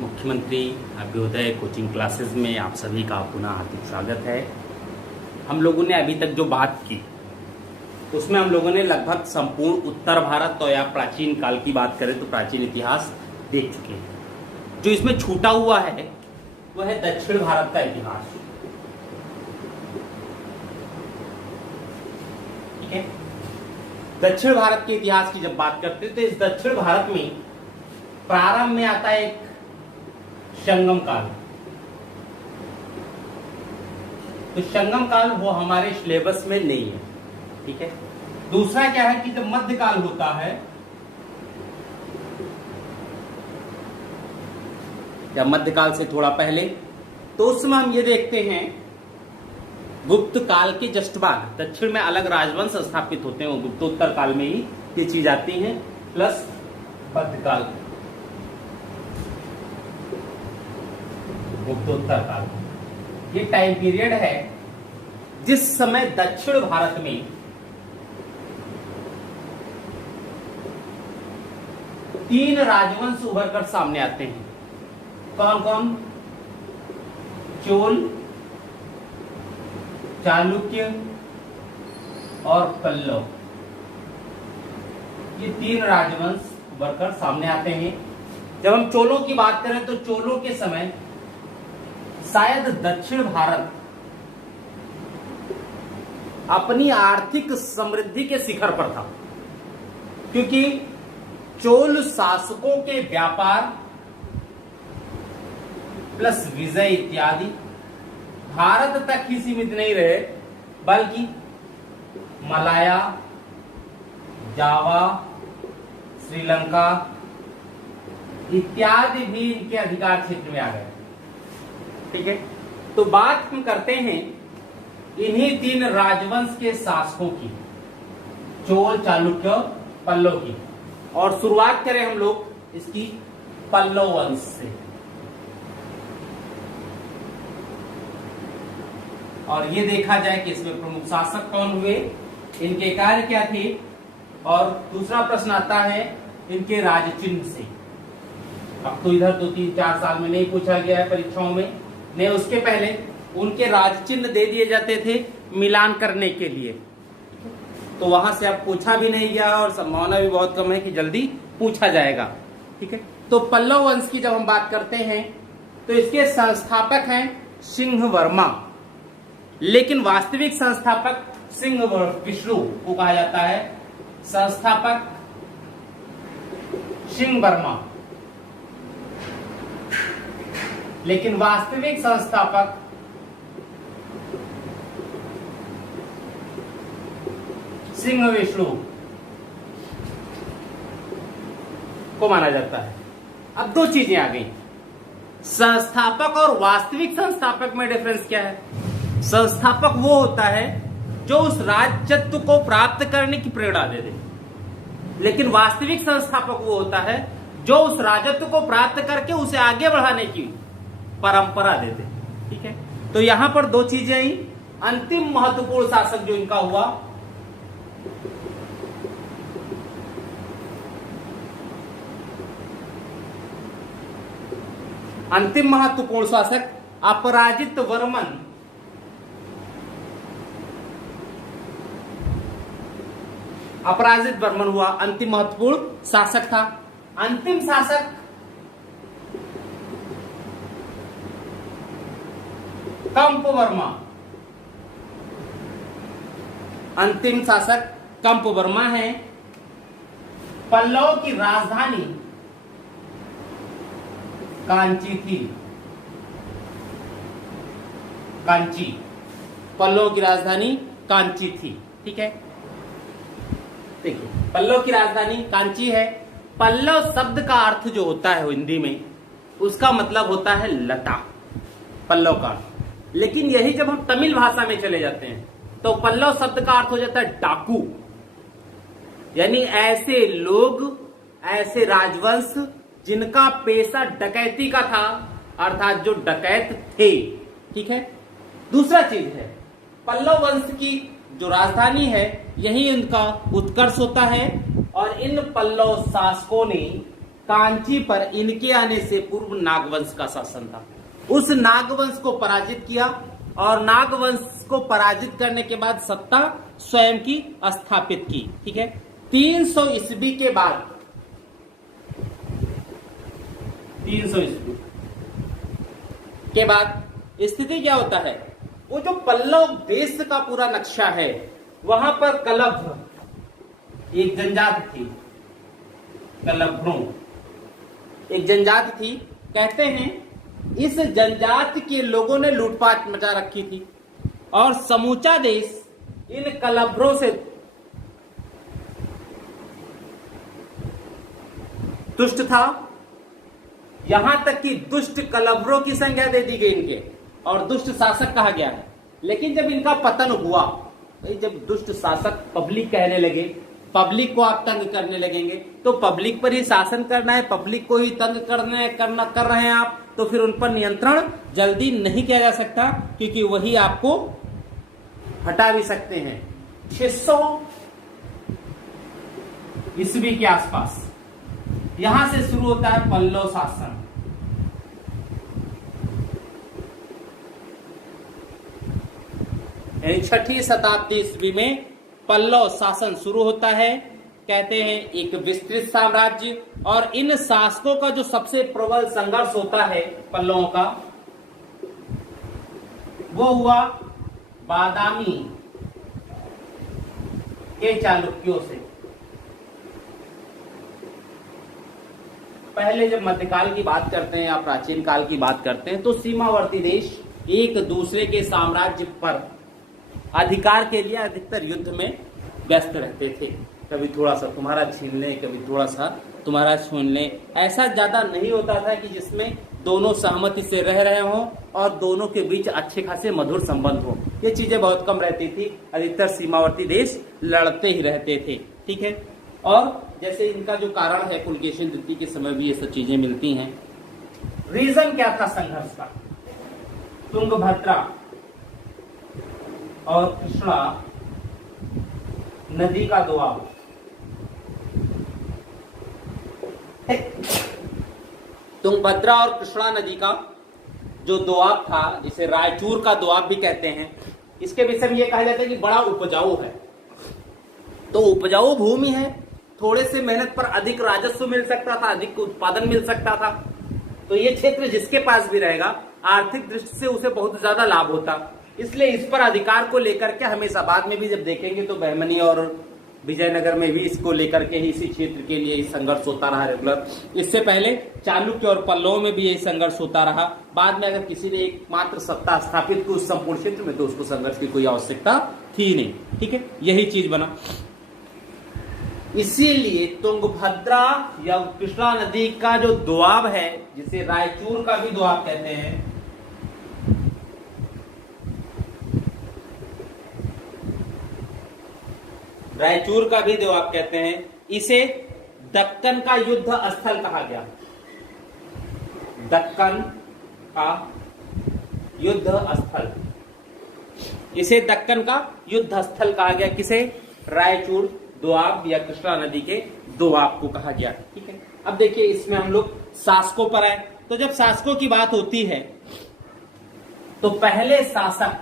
मुख्यमंत्री Abhyuday coaching classes में आप सभी का पुनः हार्दिक स्वागत है। हम लोगों ने अभी तक जो बात की उसमें हम लोगों ने लगभग संपूर्ण उत्तर भारत तो या प्राचीन काल की बात करें तो प्राचीन इतिहास देख चुके हैं। जो इसमें छूटा हुआ है वो है दक्षिण भारत का इतिहास। ठीक है, दक्षिण भारत के इतिहास की जब बात करते हैं तो इस दक्षिण भारत में प्रारंभ में आता है एक संगम काल। तो संगम काल वो हमारे सिलेबस में नहीं है। ठीक है, दूसरा क्या है कि जब मध्यकाल होता है, या मध्यकाल से थोड़ा पहले, तो उस समय हम ये देखते हैं गुप्त काल के जस्ट बाद दक्षिण में अलग राजवंश स्थापित होते हैं। वो गुप्तोत्तर काल में ही ये चीज आती है, प्लस मध्यकाल, गुप्तोत्तर काल। ये टाइम पीरियड है जिस समय दक्षिण भारत में तीन राजवंश उभर कर सामने आते हैं। कौन कौन? चोल, चालुक्य और पल्लव। ये तीन राजवंश उभर कर सामने आते हैं। जब हम चोलों की बात करें तो चोलों के समय शायद दक्षिण भारत अपनी आर्थिक समृद्धि के शिखर पर था, क्योंकि चोल शासकों के व्यापार प्लस विजय इत्यादि भारत तक ही सीमित नहीं रहे, बल्कि मलाया, जावा, श्रीलंका इत्यादि भी इनके अधिकार क्षेत्र में आ गए। ठीक है, तो बात हम करते हैं इन्हीं तीन राजवंश के शासकों की, चोल, चालुक्य, पल्लव की। और शुरुआत करें हम लोग इसकी पल्लव वंश से। और ये देखा जाए कि इसमें प्रमुख शासक कौन हुए, इनके कार्य क्या थे, और दूसरा प्रश्न आता है इनके राजचिन्ह से। अब तो इधर 2-3-4 साल में नहीं पूछा गया है परीक्षाओं में, नहीं उसके पहले उनके राजचिन्ह दे दिए जाते थे मिलान करने के लिए। तो वहां से अब पूछा भी नहीं गया और संभावना भी बहुत कम है कि जल्दी पूछा जाएगा। ठीक है, तो पल्लव वंश की जब हम बात करते हैं तो इसके संस्थापक हैं सिंह वर्मा, लेकिन वास्तविक संस्थापक सिंह विष्णु को कहा जाता है। संस्थापक सिंह वर्मा, लेकिन वास्तविक संस्थापक सिंह विष्णु को माना जाता है। अब दो चीजें आ गई, संस्थापक और वास्तविक संस्थापक में डिफरेंस क्या है? संस्थापक वो होता है जो उस राजत्व को प्राप्त करने की प्रेरणा दे दे, लेकिन वास्तविक संस्थापक वो होता है जो उस राजत्व को प्राप्त करके उसे आगे बढ़ाने की परंपरा दे दे। ठीक है, तो यहां पर दो चीजें आई। अंतिम महत्वपूर्ण शासक जो इनका हुआ, अंतिम महत्वपूर्ण शासक अपराजित वर्मन, अपराजित वर्मन हुआ, अंतिम महत्वपूर्ण शासक था। अंतिम शासक कंप वर्मा, अंतिम शासक कंप वर्मा है। पल्लव की राजधानी कांची थी, कांची, पल्लव की राजधानी कांची थी। ठीक है, देखिए पल्लव की राजधानी कांची है। पल्लव शब्द का अर्थ जो होता है हिंदी में, उसका मतलब होता है लता, पल्लव का। लेकिन यही जब हम तमिल भाषा में चले जाते हैं तो पल्लव शब्द का अर्थ हो जाता है डाकू, यानी ऐसे लोग, ऐसे राजवंश जिनका पेशा डकैती का था, अर्थात जो डकैत थे। ठीक है, दूसरा चीज है पल्लव वंश की जो राजधानी है यही इनका उत्कर्ष होता है और इन पल्लव शासकों ने कांची पर इनके आने से पूर्व नागवंश का शासन था। उस नागवंश को पराजित किया और नागवंश को पराजित करने के बाद सत्ता स्वयं की स्थापित की। ठीक है, 300 ईस्वी के बाद 300 ईस्वी के बाद स्थिति क्या होता है, वो जो पल्लव देश का पूरा नक्शा है वहां पर कलभ एक जनजाति थी, कलभ्रों एक जनजाति थी। कहते हैं इस जनजाति के लोगों ने लूटपाट मचा रखी थी और समूचा देश इन कलभ्रों से तुष्ट था। यहां तक कि दुष्ट कलभ्रों की संज्ञा दे दी गई इनके और दुष्ट शासक कहा गया है। लेकिन जब इनका पतन हुआ, जब दुष्ट शासक पब्लिक कहने लगे, पब्लिक को आप तंग करने लगेंगे तो पब्लिक पर ही शासन करना है, पब्लिक को ही तंग कर रहे हैं आप, तो फिर उन पर नियंत्रण जल्दी नहीं किया जा सकता, क्योंकि वही आपको हटा भी सकते हैं। 600 ईस्वी के आसपास यहां से शुरू होता है पल्लव शासन। यानी 6ठी शताब्दी ईस्वी में पल्लव शासन शुरू होता है। कहते हैं एक विस्तृत साम्राज्य, और इन शासकों का जो सबसे प्रबल संघर्ष होता है पल्लवों का, वो हुआ बादामी के चालुक्यों से। पहले जब मध्यकाल की बात करते हैं या प्राचीन काल की बात करते हैं तो सीमावर्ती देश एक दूसरे के साम्राज्य पर अधिकार के लिए अधिकतर युद्ध में व्यस्त रहते थे। कभी थोड़ा सा तुम्हारा छीन ले, कभी थोड़ा सा तुम्हारा छीन ले। ऐसा ज्यादा नहीं होता था कि जिसमें दोनों सहमति से रह रहे हों और दोनों के बीच अच्छे खासे मधुर संबंध हो। ये चीजें बहुत कम रहती थी। अधिकतर सीमावर्ती देश लड़ते ही रहते थे। ठीक है, और जैसे इनका जो कारण है, पुलकेशिन द्वितीय के समय भी ये सब चीजें मिलती हैं। रीजन क्या था संघर्ष का? तुंगभद्रा और कृष्णा नदी का दोआब। तुंगभद्रा और कृष्णा नदी का जो दोआब था, जिसे रायचूर का दोआब भी कहते हैं, इसके विषय में यह कहा जाता है कि बड़ा उपजाऊ है। तो उपजाऊ भूमि है, थोड़े से मेहनत पर अधिक राजस्व मिल सकता था, अधिक उत्पादन मिल सकता था। तो ये क्षेत्र जिसके पास भी रहेगा, आर्थिक दृष्टि से उसे बहुत ज्यादा लाभ होता। इसलिए इस पर अधिकार को लेकर के हमेशा, बाद में भी जब देखेंगे तो बहमनी और विजयनगर में भी इसको लेकर के ही, इसी क्षेत्र के लिए ही संघर्ष होता रहा रेगुलर। इससे पहले चालुक्य और पल्लव में भी यही संघर्ष होता रहा। बाद में अगर किसी ने एकमात्र सत्ता स्थापित की उस संपूर्ण क्षेत्र में, तो उसको संघर्ष की कोई आवश्यकता थी नहीं। ठीक है, यही चीज बना। इसीलिए तुंगभद्रा या कृष्णा नदी का जो दोआब है, जिसे रायचूर का भी दोआब कहते हैं, रायचूर का भी दोआब कहते हैं, इसे दक्कन का युद्ध स्थल कहा गया। दक्कन का युद्ध स्थल, इसे दक्कन का युद्ध स्थल कहा गया। किसे? रायचूर दोआब या कृष्णा नदी के दोआब को कहा गया। ठीक है, अब देखिए इसमें हम लोग शासकों पर आए। तो जब शासकों की बात होती है तो पहले शासक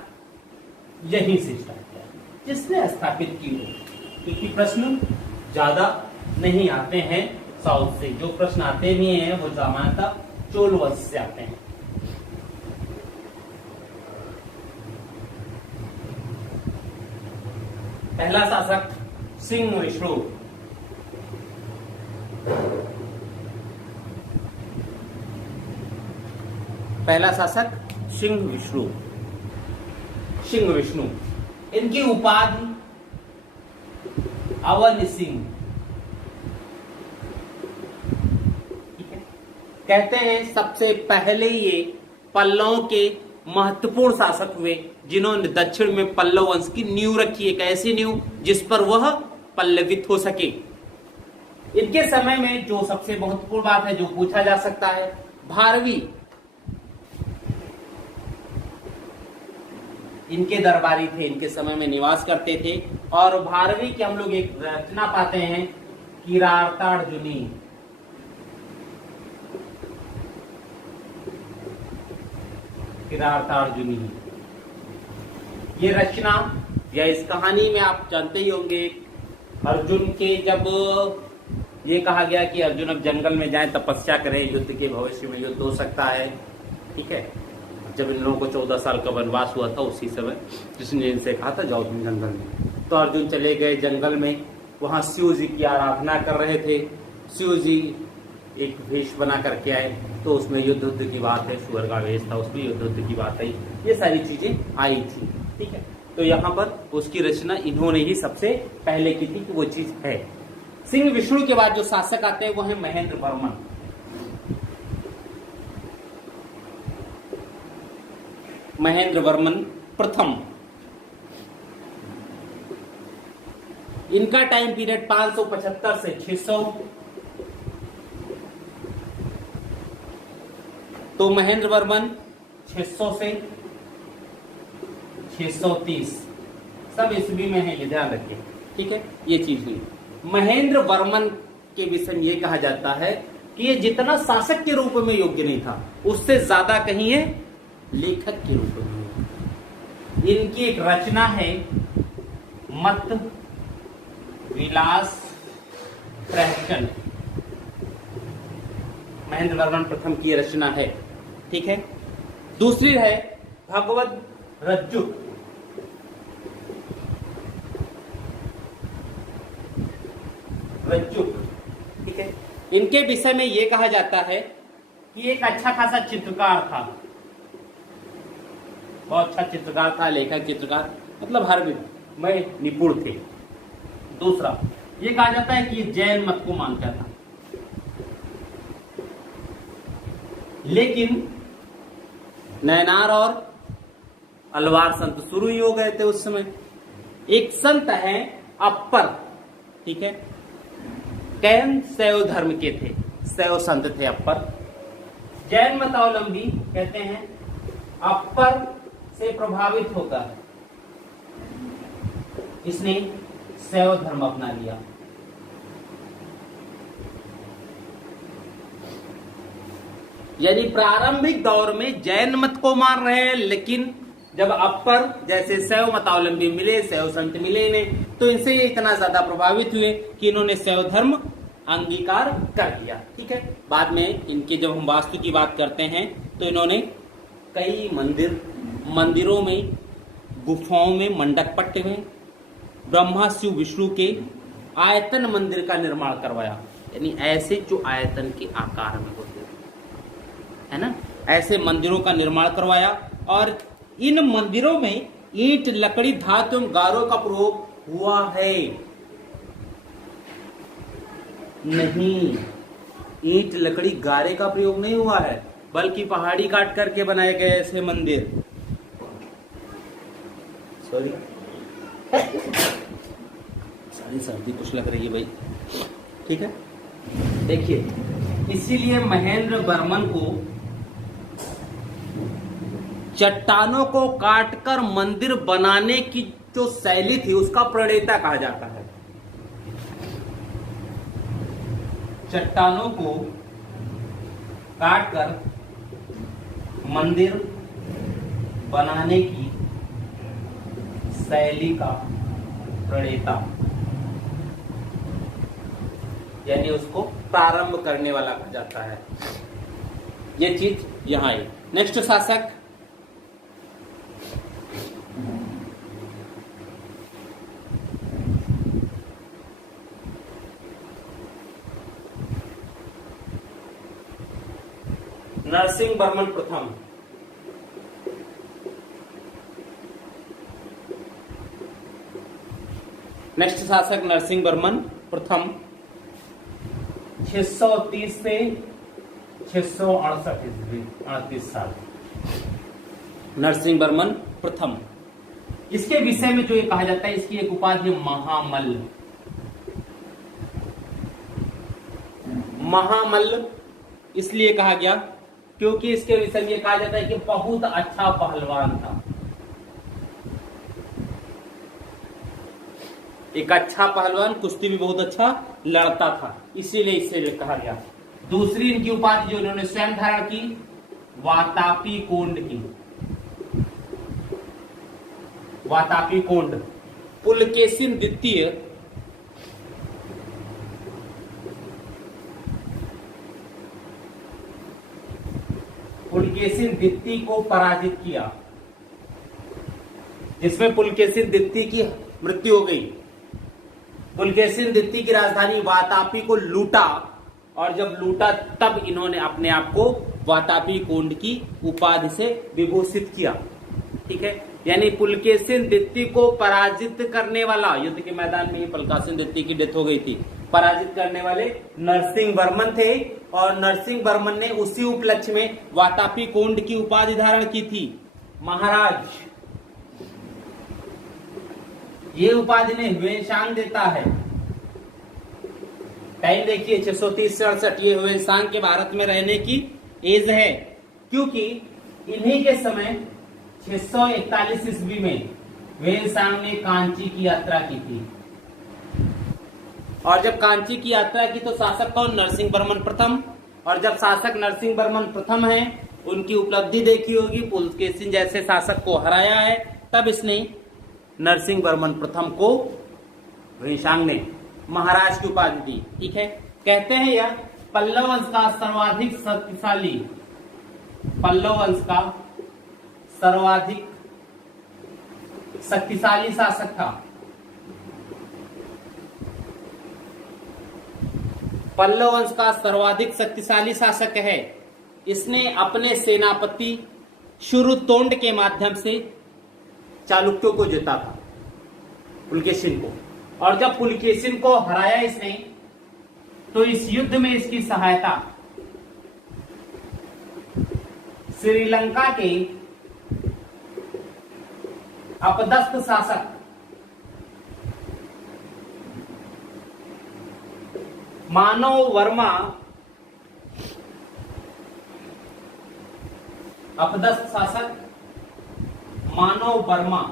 यहीं से स्टार्ट किया, जिसने स्थापित की हो, क्योंकि प्रश्न ज्यादा नहीं आते हैं साउथ से। जो प्रश्न आते भी हैं वो सामान्यतः चोल वंश से आते हैं। पहला शासक सिंह विष्णु। पहला शासक सिंह विष्णु। सिंह विष्णु, इनकी उपाधि अवन सिंह। कहते हैं सबसे पहले ये पल्लवों के महत्वपूर्ण शासक हुए, जिन्होंने दक्षिण में पल्लव वंश की नींव रखी, एक ऐसी नींव जिस पर वह पल्लवित हो सके। इनके समय में जो सबसे महत्वपूर्ण बात है, जो पूछा जा सकता है, भारवी इनके दरबारी थे, इनके समय में निवास करते थे। और भारवी की हम लोग एक रचना पाते हैं, किरातार्जुनी। किराता अर्जुनी। ये रचना या इस कहानी में आप जानते ही होंगे, अर्जुन के जब ये कहा गया कि अर्जुन अब जंगल में जाएं, तपस्या करें, युद्ध के भविष्य में युद्ध हो सकता है, ठीक है। जब इन लोगों को 14 साल का वनवास हुआ था, उसी समय कृष्ण ने इनसे कहा था जाओ तुम जंगल में। तो अर्जुन चले गए जंगल में, वहां शिव जी की आराधना कर रहे थे। शिव जी एक वेश बना करके आए, तो उसमें युद्ध की बात है, सुअर का वेश था, उसमें युद्ध की बात आई, ये सारी चीजें आई थी, ठीक है। तो यहाँ पर उसकी रचना इन्होंने ही सबसे पहले की थी कि वो चीज है। सिंह विष्णु के बाद जो शासक आते हैं वो है महेंद्र वर्मन। महेंद्र वर्मन प्रथम। इनका टाइम पीरियड 575 से 600। तो महेंद्र वर्मन 600 से 630 सब ईस्वी में है, ये ध्यान रखिए, ठीक है। ये चीज हुई। महेंद्र वर्मन के विषय में ये कहा जाता है कि ये जितना शासक के रूप में योग्य नहीं था, उससे ज्यादा कहीं है लेखक के रूप में। इनकी एक रचना है मत विलास प्रहसन, महेंद्र वर्मन प्रथम की रचना है, ठीक है। दूसरी है भगवद रज्जुक। रज्जुक, ठीक है। इनके विषय में यह कहा जाता है कि एक अच्छा खासा चित्रकार था, बहुत अच्छा चित्रकार था, लेखक चित्रकार, मतलब हर विधि में निपुण थे। दूसरा ये कहा जाता है कि ये जैन मत को मानता था, लेकिन नैनार और अलवार संत शुरू ही हो गए थे उस समय। एक संत है अप्पर, ठीक है, कैन शैव धर्म के थे, शैव संत थे अप्पर। जैन मतावलंबी कहते हैं अप्पर से प्रभावित होकर इसने शैव धर्म अपना लिया। यानी प्रारंभिक दौर में जैन मत को मान रहे हैं, लेकिन जब अप्पर जैसे शैव मतावलंबी मिले, शैव संत मिले इन्हें, तो इनसे ये इतना ज्यादा प्रभावित हुए कि इन्होंने शैव धर्म अंगीकार कर लिया, ठीक है। बाद में इनके जब हम वास्तु की बात करते हैं तो इन्होंने कई मंदिरों में, गुफाओं में, मंडप पट्टे में ब्रह्मा शिव विष्णु के आयतन मंदिर का निर्माण करवाया। यानी ऐसे जो आयतन के आकार में होते है ना, ऐसे मंदिरों का निर्माण करवाया। और इन मंदिरों में ईंट, लकड़ी, धातु एवं गारों का प्रयोग हुआ है। नहीं, ईंट, लकड़ी, गारे का प्रयोग नहीं हुआ है, बल्कि पहाड़ी काट करके बनाए गए ऐसे मंदिर। सॉरी सर्दी कुछ लग रही है भाई, ठीक है। देखिए, इसीलिए महेंद्र वर्मन को चट्टानों को काटकर मंदिर बनाने की जो शैली थी उसका प्रणेता कहा जाता है। चट्टानों को काटकर मंदिर बनाने की शैली का प्रणेता, यानी उसको प्रारंभ करने वाला कहा जाता है। ये चीज यहां आई। नेक्स्ट शासक नरसिंह वर्मन प्रथम। नेक्स्ट शासक नरसिंह वर्मन प्रथम 630 से 668 ईस्वी, 38 साल। नरसिंह वर्मन प्रथम। इसके विषय में जो ये कहा जाता है, इसकी एक उपाधि महामल्ल। महामल्ल इसलिए कहा गया क्योंकि इसके विषय में कहा जाता है कि बहुत अच्छा पहलवान था, एक अच्छा पहलवान, कुश्ती भी बहुत अच्छा लड़ता था, इसीलिए इससे कहा गया। दूसरी इनकी उपाधि जो इन्होंने स्वयं धारण की, वातापी कोंड की। वातापी कोंड। पुलकेशिन द्वितीय को पराजित किया, जिसमें पुलकेशिन द्वितीय की मृत्यु हो गई। पुलकेशिन द्वितीय की राजधानी वातापी को लूटा, और जब लूटा तब इन्होंने अपने आप को वातापी कोंड की उपाधि से विभूषित किया। ठीक है, यानी पुलकेशिन द्वितीय को पराजित करने वाला, युद्ध के मैदान में ही पुलकेशिन द्वितीय की डेथ हो गई थी, पराजित करने वाले नरसिंह वर्मन थे, और नरसिंह वर्मन ने उसी उपलक्ष्य में वातापी कोंड की उपाधि धारण की थी, महाराज। ये उपाधि ने ह्वेनसांग देता है। टाइम देखिए 630 से 68, ये ह्वेनसांग के भारत में रहने की एज है, क्योंकि इन्हीं के समय 641 ईस्वी में ह्वेनसांग ने कांची की यात्रा की थी। और जब कांची की यात्रा की तो शासक कौन? नरसिंह वर्मन प्रथम। और जब शासक नरसिंह वर्मन प्रथम है, उनकी उपलब्धि देखी होगी, पुलकेशिन जैसे शासक को हराया है, तब इसने नरसिंह वर्मन प्रथम को ह्वेनसांग ने महाराज की उपाधि दी। ठीक है, कहते हैं यह पल्लव वंश का सर्वाधिक शक्तिशाली, पल्लव वंश का सर्वाधिक शक्तिशाली शासक था। पल्लव वंश का सर्वाधिक शक्तिशाली शासक है। इसने अपने सेनापति शुरुतोंड के माध्यम से चालुक्यों को जीता था, पुलकेशिन को। और जब पुलकेशिन को हराया इसने, तो इस युद्ध में इसकी सहायता श्रीलंका के अपदस्थ शासक मानव वर्मा, अपदस्थ शासक मानव वर्मा,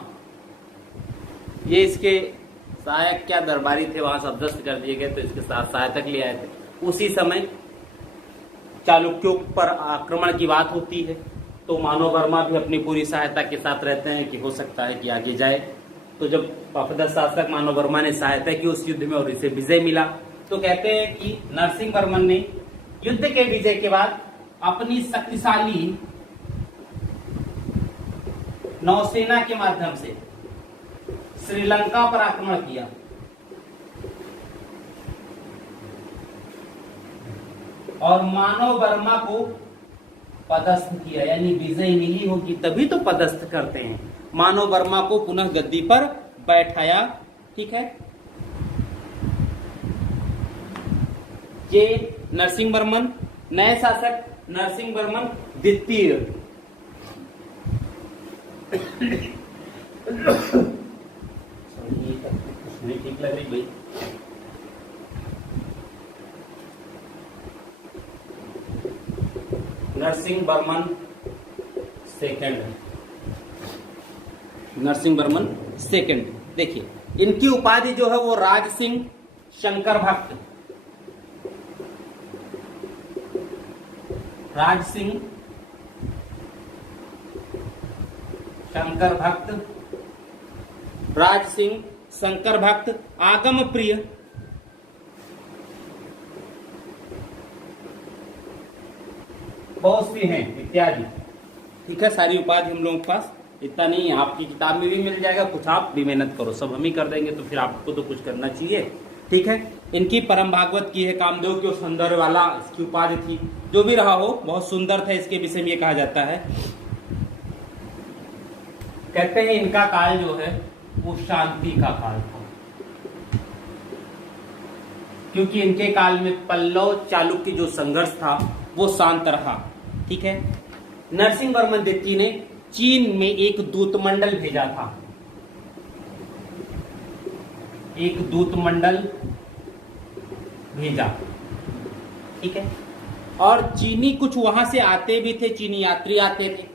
ये इसके सहायक क्या दरबारी थे, वहां से अपदस्थ कर दिए गए, तो इसके साथ सहायतक ले आए थे। उसी समय चालुक्यों पर आक्रमण की बात होती है, तो मानव वर्मा भी अपनी पूरी सहायता के साथ रहते हैं कि हो सकता है कि आगे जाए। तो जब अपदस्थ शासक मानव वर्मा ने सहायता की उस युद्ध में और इसे विजय मिला, तो कहते हैं कि नरसिंह वर्मन ने युद्ध के विजय के बाद अपनी शक्तिशाली नौसेना के माध्यम से श्रीलंका पर आक्रमण किया। और मानव वर्मा को पदस्थ किया, यानी विजय मिली होगी तभी तो पदस्थ करते हैं। मानव वर्मा को पुनः गद्दी पर बैठाया। ठीक है, ये नरसिंह वर्मन, नए शासक नरसिंह वर्मन द्वितीय। ठीक लग रही भाई। Narasimha Varman second, Narasimha Varman second. देखिए इनकी उपाधि जो है वो राज सिंह शंकर भक्त, राज सिंह शंकर भक्त, राज सिंह शंकर भक्त, आगम प्रिय, बहुत सी हैं इत्यादि। ठीक है, सारी उपाधि हम लोगों के पास इतना नहीं है, आपकी किताब में भी मिल जाएगा, कुछ आप भी मेहनत करो, सब हम ही कर देंगे तो फिर आपको तो कुछ करना चाहिए। ठीक है, इनकी परम भागवत की है, कामदेव के सौंदर्य वाला इसकी उपाधि थी। जो भी रहा हो बहुत सुंदर था, इसके विषय में ये कहा जाता है। कहते हैं इनका काल जो है वो शांति का काल था, क्योंकि इनके काल में पल्लव चालुक्य जो संघर्ष था वो शांत रहा। ठीक है, नरसिंह वर्मन द्वितीय ने चीन में एक दूतमंडल भेजा था, एक दूतमंडल भेजा। ठीक है, और चीनी कुछ वहां से आते भी थे, चीनी यात्री आते थे,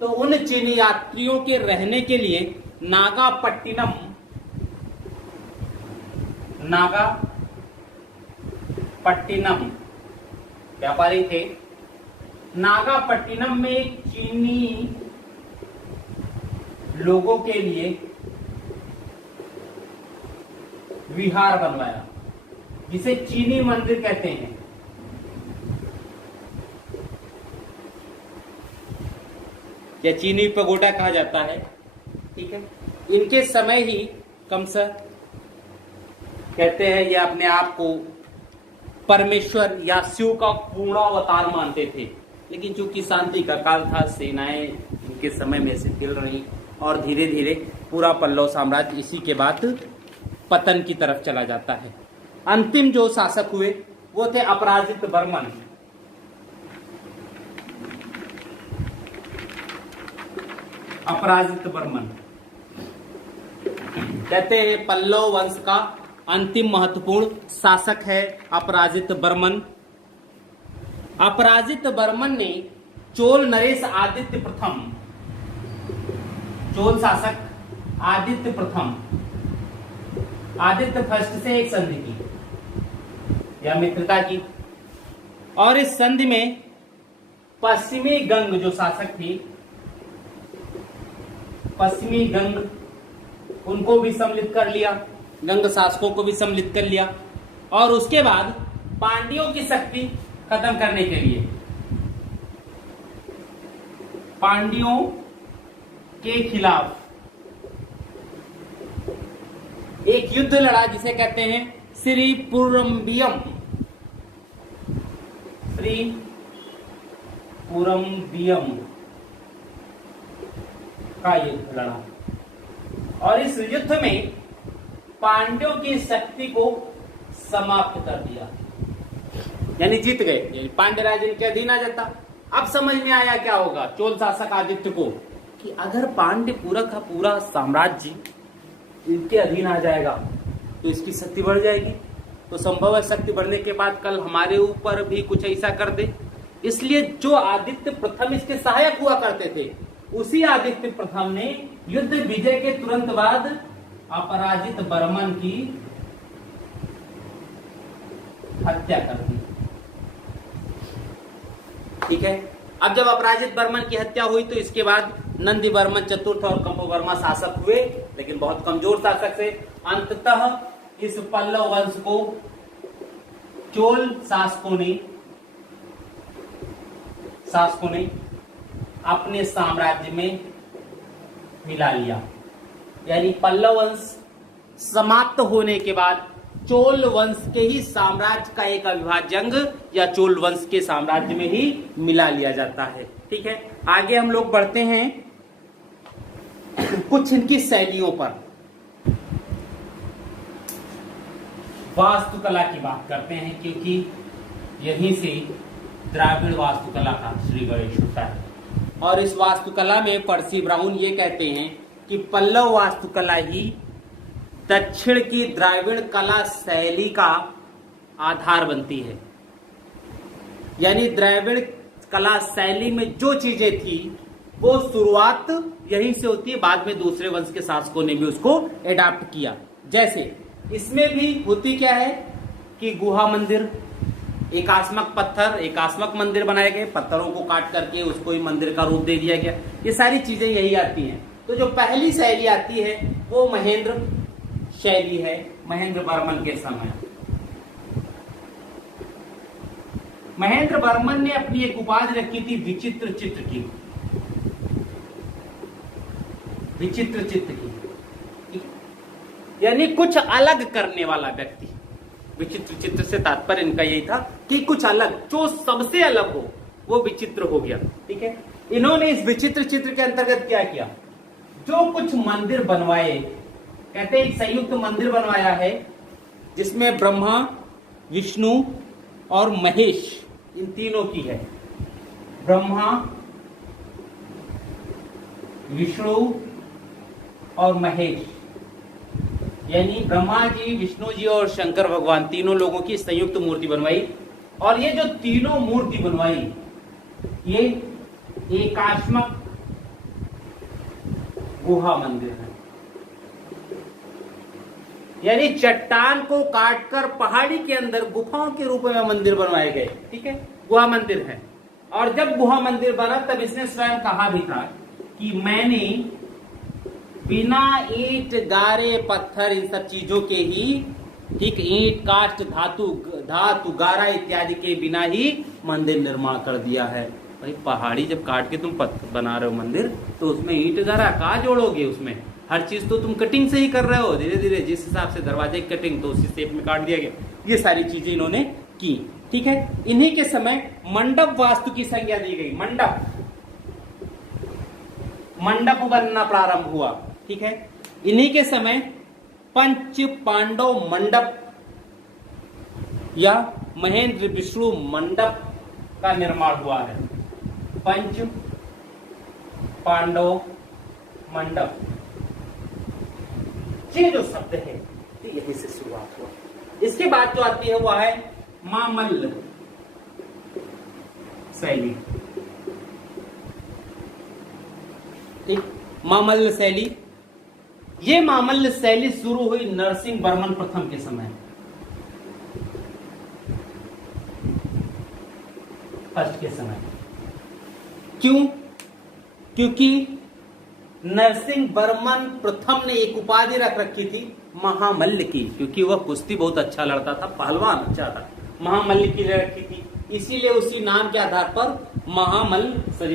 तो उन चीनी यात्रियों के रहने के लिए नागापट्टिनम, नागापट्टिनम व्यापारी थे। नागापट्टिनम में चीनी लोगों के लिए विहार बनवाया, जिसे चीनी मंदिर कहते हैं। या चीनी पगोडा कहा जाता है, ठीक है। इनके समय ही कमसर कहते हैं ये अपने आप को परमेश्वर या शिव का पूर्ण अवतार मानते थे, लेकिन चूंकि शांति का काल था, सेनाएं इनके समय में से हिल रही और धीरे धीरे पूरा पल्लव साम्राज्य इसी के बाद पतन की तरफ चला जाता है। अंतिम जो शासक हुए वो थे अपराजित बर्मन। अपराजित बर्मन कहते हैं पल्लव वंश का अंतिम महत्वपूर्ण शासक है अपराजित बर्मन। अपराजित बर्मन ने चोल नरेश आदित्य प्रथम, चोल शासक आदित्य प्रथम, आदित्य फर्स्ट से एक संधि की या मित्रता की, और इस संधि में पश्चिमी गंग जो शासक थी, पश्चिमी गंग, उनको भी सम्मिलित कर लिया, गंग शासकों को भी सम्मिलित कर लिया। और उसके बाद पांड्यों की शक्ति खत्म करने के लिए पांड्यों के खिलाफ एक युद्ध लड़ा, जिसे कहते हैं श्रीपुरम्बियम, श्रीपुरम्बियम का युद्ध लड़ा। और इस युद्ध में पांड्यों की शक्ति को समाप्त कर दिया, यानी जीत गए, पांड्य राज इनके अधीन आ जाता। अब समझ में आया क्या होगा चोल शासक आदित्य को, कि अगर पांड्य पूरा का पूरा साम्राज्य इनके अधीन आ जाएगा तो इसकी शक्ति बढ़ जाएगी, तो संभव है शक्ति बढ़ने के बाद कल हमारे ऊपर भी कुछ ऐसा कर दे। इसलिए जो आदित्य प्रथम इसके सहायक हुआ करते थे, उसी आदित्य प्रथम ने युद्ध विजय के तुरंत बाद अपराजित बर्मन की हत्या कर दी। ठीक है, अब जब अपराजित बर्मन की हत्या हुई तो इसके बाद नंदी बर्मन चतुर्थ और कंपोवर्मा शासक हुए, लेकिन बहुत कमजोर शासक थे। अंततः इस पल्लव वंश को चोल शासकों ने अपने साम्राज्य में मिला लिया। यानी पल्लव वंश समाप्त होने के बाद चोल वंश के ही साम्राज्य का एक अविभाज्य अंग या चोल वंश के साम्राज्य में ही मिला लिया जाता है। ठीक है, आगे हम लोग बढ़ते हैं कुछ इनकी शैलियों पर, वास्तुकला की बात करते हैं, क्योंकि यहीं से द्राविड़ वास्तुकला का श्री गणेश होता है। और इस वास्तुकला में पर्सी ब्राउन ये कहते हैं कि पल्लव वास्तुकला ही दक्षिण की द्राविड़ कला शैली का आधार बनती है। यानी द्राविड़ कला शैली में जो चीजें थी वो शुरुआत यहीं से होती है, बाद में दूसरे वंश के शासकों ने भी उसको एडाप्ट किया। जैसे इसमें भी होती क्या है कि गुहा मंदिर, एकास्मक पत्थर, एकास्मक मंदिर बनाए गए, पत्थरों को काट करके उसको ही मंदिर का रूप दे दिया गया। ये सारी चीजें यही आती हैं। तो जो पहली शैली आती है वो महेंद्र शैली है, महेंद्र बर्मन के समय। महेंद्र बर्मन ने अपनी एक उपाधि रखी थी विचित्र चित्र की, विचित्र चित्र की, यानी कुछ अलग करने वाला व्यक्ति। विचित्र चित्र से तात्पर्य इनका यही था कि कुछ अलग, जो सबसे अलग हो वो विचित्र हो गया। ठीक है, इन्होंने इस विचित्र चित्र के अंतर्गत क्या किया, जो कुछ मंदिर बनवाए, कहते हैं एक संयुक्त मंदिर बनवाया है जिसमें ब्रह्मा, विष्णु और महेश, इन तीनों की है। ब्रह्मा, विष्णु और महेश, यानी ब्रह्मा जी, विष्णु जी और शंकर भगवान, तीनों लोगों की संयुक्त मूर्ति बनवाई। और ये जो तीनों मूर्ति बनवाई ये एकास्मक गुहा मंदिर है। यानी चट्टान को काटकर पहाड़ी के अंदर गुफाओं के रूप में मंदिर बनवाए गए। ठीक है, गुहा मंदिर है। और जब गुहा मंदिर बना तब इसने स्वयं कहा भी था कि मैंने बिना ईंट, गारे, पत्थर, इन सब चीजों के ही ठीक, ईंट काष्ठ धातु गारा इत्यादि के बिना ही मंदिर निर्माण कर दिया है। भाई पहाड़ी जब काट के तुम बना रहे हो मंदिर, तो उसमें ईंट गारा कहाँ जोड़ोगे? उसमें हर चीज तो तुम कटिंग से ही कर रहे हो, धीरे धीरे जिस हिसाब से दरवाजे की कटिंग तो उसी शेप में काट दिया गया। ये सारी चीजें इन्होंने की। ठीक है, इन्हीं के समय मंडप वास्तु की संज्ञा दी गई। मंडप बनना प्रारंभ हुआ। ठीक है, इन्हीं के समय पंच पांडव मंडप या महेंद्र विष्णु मंडप का निर्माण हुआ है। पंच पांडव मंडप, ये जो शब्द है यही से शुरुआत हुआ। इसके बाद जो आती है वह है मामल्ल शैली। ठीक, मामल्ल शैली, ये मामल्ल शैली शुरू हुई नरसिंह वर्मन प्रथम के समय, फर्स्ट के समय। क्यों? क्योंकि नरसिंह वर्मन प्रथम ने एक उपाधि रख रखी थी महामल्ल की, क्योंकि वह कुश्ती बहुत अच्छा लड़ता था, पहलवान अच्छा था, महामल्ल की ले रखी थी, इसीलिए उसी नाम के आधार पर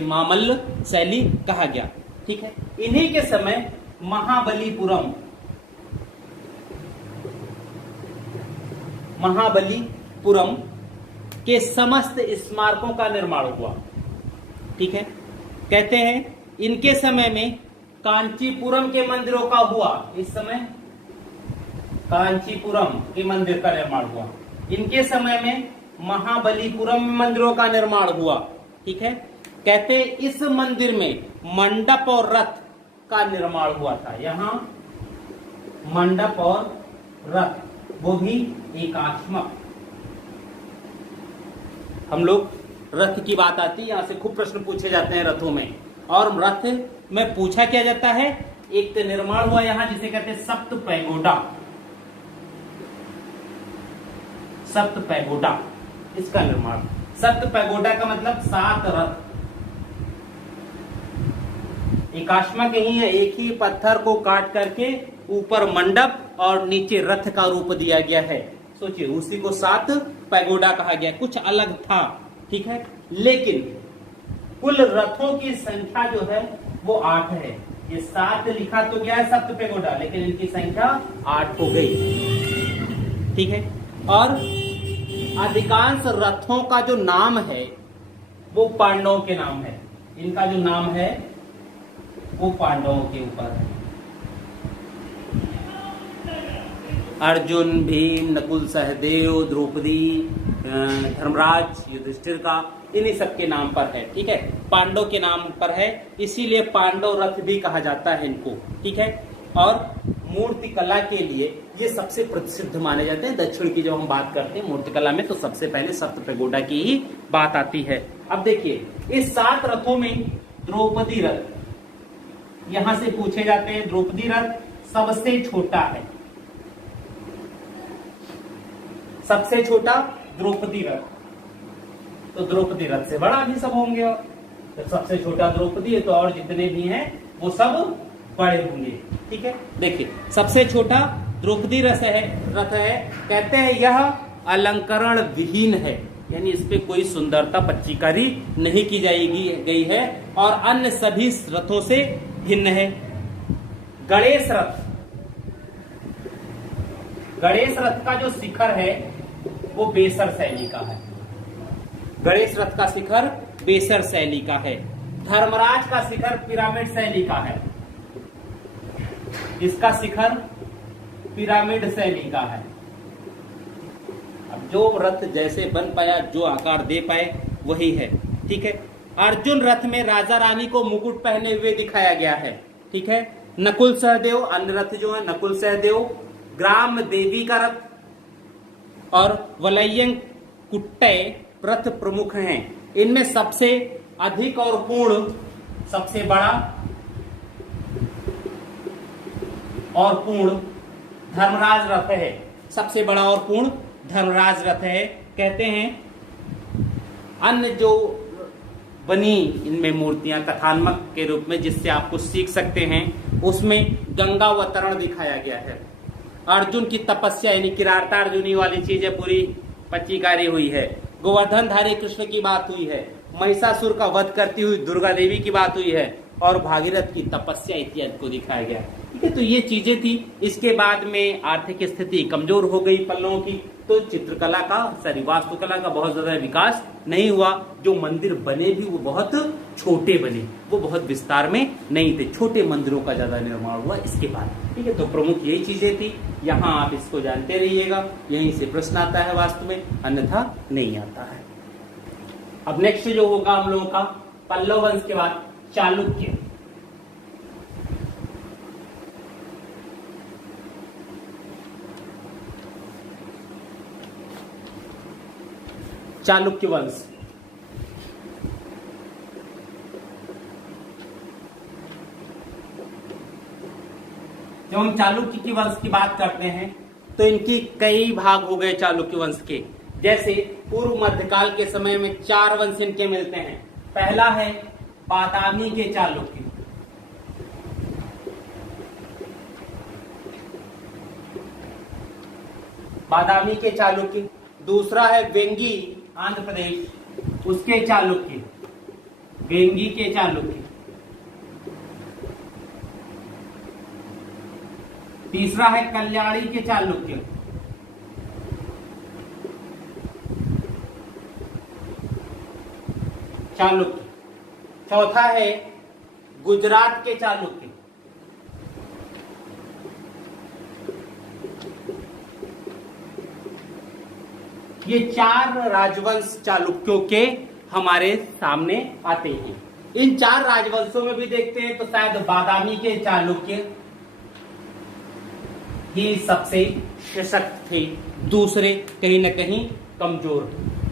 मामल्ल शैली कहा गया। ठीक है, इन्हीं के समय महाबलीपुरम के समस्त स्मारकों का निर्माण हुआ। ठीक है, कहते हैं इनके समय में कांचीपुरम के मंदिरों का हुआ। इस समय कांचीपुरम के मंदिर का निर्माण हुआ। इनके समय में महाबलीपुरम मंदिरों का निर्माण हुआ। ठीक है, कहते हैं इस मंदिर में मंडप और रथ का निर्माण हुआ था। यहां मंडप और रथ, वो भी एकात्मक। हम लोग रथ की बात आती है, यहां से खूब प्रश्न पूछे जाते हैं रथों में, और रथ में पूछा क्या जाता है, एक निर्माण हुआ यहां जिसे कहते हैं सप्त पैगोडा, इसका निर्माण। सप्त पैगोडा का मतलब 7 रथ, एकात्मक ही है, एक ही पत्थर को काट करके ऊपर मंडप और नीचे रथ का रूप दिया गया है। सोचिए, उसी को 7 पैगोडा कहा गया। कुछ अलग था, ठीक है, लेकिन कुल रथों की संख्या जो है वो 8 है। ये 7 लिखा तो गया है सप्त पैगोडा, लेकिन इनकी संख्या 8 हो गई। ठीक है, और अधिकांश रथों का जो नाम है वो पांडवों के नाम है। इनका जो नाम है वो पांडवों के ऊपर है। अर्जुन, भीम, नकुल, सहदेव, द्रौपदी, धर्मराज, युधिष्ठिर का, इन्हीं सबके नाम पर है। ठीक है, पांडव के नाम पर है, इसीलिए पांडव रथ भी कहा जाता है इनको। ठीक है, और मूर्ति कला के लिए ये सबसे प्रसिद्ध माने जाते हैं। दक्षिण की जब हम बात करते हैं मूर्ति कला में, तो सबसे पहले सप्त पैगोडा की ही बात आती है। अब देखिए, इस 7 रथों में द्रौपदी रथ, यहां से पूछे जाते हैं, द्रौपदी रथ सबसे छोटा है। सबसे छोटा द्रौपदी रथ, तो द्रौपदी रथ से बड़ा भी सब होंगे, और तो सबसे छोटा द्रौपदी है तो और जितने भी हैं वो सब बड़े होंगे। ठीक है, देखिए सबसे छोटा द्रौपदी रथ है। कहते हैं यह अलंकरण विहीन है, यानी इस पे कोई सुंदरता पच्चीकारी नहीं की गई है, और अन्य सभी रथों से भिन्न है। गणेश रथ का जो शिखर है वो बेसर शैली का है। गणेश रथ का शिखर बेसर शैली का है। धर्मराज का शिखर पिरामिड शैली का है। इसका शिखर पिरामिड शैली का है। अब जो रथ जैसे बन पाया, जो आकार दे पाए, वही है। ठीक है, अर्जुन रथ में राजा रानी को मुकुट पहने हुए दिखाया गया है। ठीक है, नकुल सहदेव, अन्य रथ जो है नकुल सहदेव, ग्राम देवी का रथ और वलयं कुट्टय रथ प्रमुख हैं। इनमें सबसे अधिक और पूर्ण, सबसे बड़ा और पूर्ण धर्मराज रथ है। सबसे बड़ा और पूर्ण धर्मराज रथ है। कहते हैं अन्य जो बनी इनमें मूर्तियां कथात्मक के रूप में, जिससे आपको सीख सकते हैं, उसमें गंगा अवतरण दिखाया गया है। अर्जुन की तपस्या यानी किराता अर्जुनी वाली चीजें पूरी पच्चीकारी हुई है। गोवर्धनधारी कृष्ण की बात हुई है, महिषासुर का वध करती हुई दुर्गा देवी की बात हुई है और भागीरथ की तपस्या इत्यादि को दिखाया गया। ठीक है, तो ये चीजें थी। इसके बाद में आर्थिक स्थिति कमजोर हो गई पल्लवों की, तो चित्रकला का वास्तुकला का बहुत ज्यादा विकास नहीं हुआ। जो मंदिर बने भी वो बहुत छोटे बने, वो बहुत विस्तार में नहीं थे, छोटे मंदिरों का ज्यादा निर्माण हुआ इसके बाद। ठीक है, तो प्रमुख यही चीजें थी। यहाँ आप इसको जानते रहिएगा, यहीं से प्रश्न आता है वास्तु में, अन्यथा नहीं आता है। अब नेक्स्ट जो होगा हम लोगों का पल्लव वंश के बाद चालुक्य। चालुक्य वंश जब हम चालुक्य की वंश की बात करते हैं तो इनकी कई भाग हो गए चालुक्य वंश के। जैसे पूर्व मध्यकाल के समय में 4 वंश इनके मिलते हैं। पहला है बादामी के चालुक्य, बादामी के चालुक्य। दूसरा है वेंगी आंध्र प्रदेश, उसके चालुक्य, वेंगी के चालुक्य। तीसरा है कल्याणी के चालुक्य, चालुक्य। चौथा है गुजरात के चालुक्य, ये 4 राजवंश चालुक्यों के हमारे सामने आते हैं। इन 4 राजवंशों में भी देखते हैं तो शायद बादामी के चालुक्य ही सबसे सशक्त थे, दूसरे कहीं न कहीं कमजोर।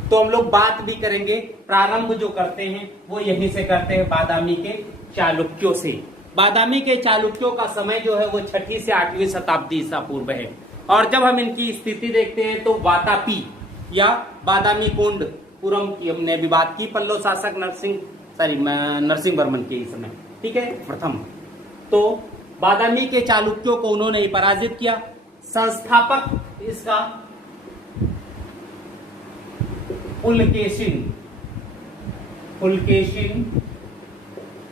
तो हम लोग बात भी करेंगे, प्रारंभ जो करते हैं वो यहीं से करते हैं, बादामी के चालुक्यों से। बादामी के चालुक्यों का समय जो है वो 6वीं से 8वीं शताब्दी ईसा पूर्व है। और जब हम इनकी स्थिति देखते हैं तो वातापी या बादामी कोंडपुरम की हमने अभी बात की, पल्लव शासक नरसिंह वर्मन के समय। ठीक है, प्रथम तो बादामी के चालुक्यों को उन्होंने ही पराजित किया। संस्थापक इसका पुलकेशिन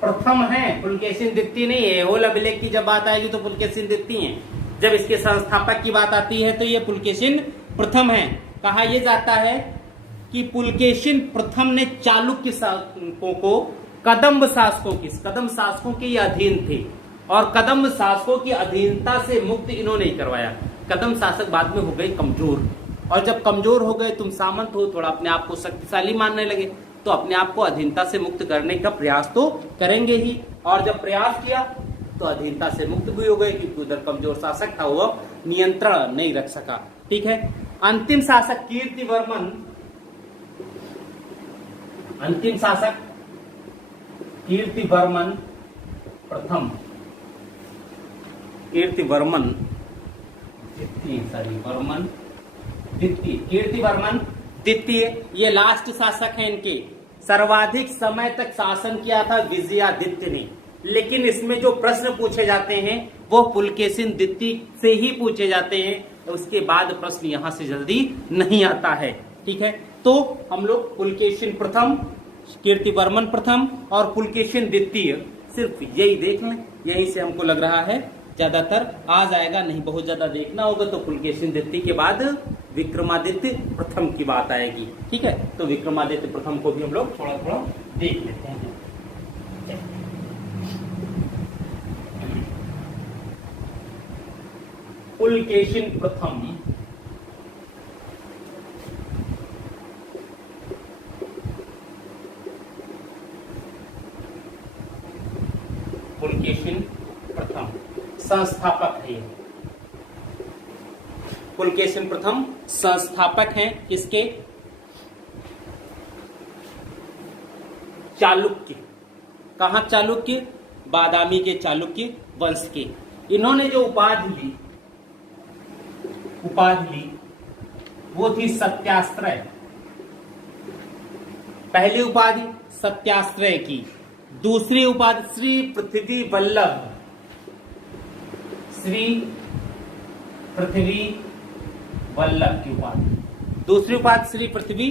प्रथम है, पुलकेशिन द्वितीय नहीं है। होल अभिलेख की जब बात आएगी तो पुलकेशिन द्वितीय है, जब इसके संस्थापक की बात आती है तो ये पुलकेशिन प्रथम है। कहा यह जाता है कि पुलकेशिन प्रथम ने चालुक्य शासकों को कदम्ब शासकों के अधीन थे और कदम्ब शासकों की अधीनता से मुक्त इन्होंने ही करवाया। कदम्ब शासक बाद में हो गए कमजोर, और जब कमजोर हो गए, तुम सामंत हो, थोड़ा अपने आप को शक्तिशाली मानने लगे, तो अपने आप को अधीनता से मुक्त करने का प्रयास तो करेंगे ही। और जब प्रयास किया तो अधीनता से मुक्त भी हो गए, क्योंकि उधर कमजोर शासक था, वो नियंत्रण नहीं रख सका। ठीक है, अंतिम शासक कीर्तिवर्मन प्रथम, कीर्तिवर्मन द्वितीय, ये लास्ट शासक हैं इनके। सर्वाधिक समय तक शासन किया था विजयादित्य ने, लेकिन इसमें जो प्रश्न पूछे जाते हैं वो पुलकेशिन द्वितीय से ही पूछे जाते हैं, उसके बाद प्रश्न यहां से जल्दी नहीं आता है। ठीक है, तो हम लोग पुलकेशिन प्रथम, कीर्तिवर्मन प्रथम और पुलकेशिन द्वितीय सिर्फ यही देख लें, यहीं से हमको लग रहा है ज्यादातर आ जाएगा। नहीं बहुत ज्यादा देखना होगा तो पुलकेशिन द्वितीय के बाद विक्रमादित्य प्रथम की बात आएगी। ठीक है, तो विक्रमादित्य प्रथम को भी हम लोग थोड़ा थोड़ा देख लेते हैं। पुलकेशिन प्रथम संस्थापक है। पुलकेशिन प्रथम संस्थापक हैं किसके? चालुक्य। कहां चालुक्य? बादामी के चालुक्य वंश के। इन्होंने जो उपाधि ली वो थी सत्याश्रय। पहली उपाधि सत्याश्रय की, दूसरी उपाधि श्री पृथ्वी वल्लभ, श्री पृथ्वी वल्लभ की उपाधि। दूसरी उपाधि श्री पृथ्वी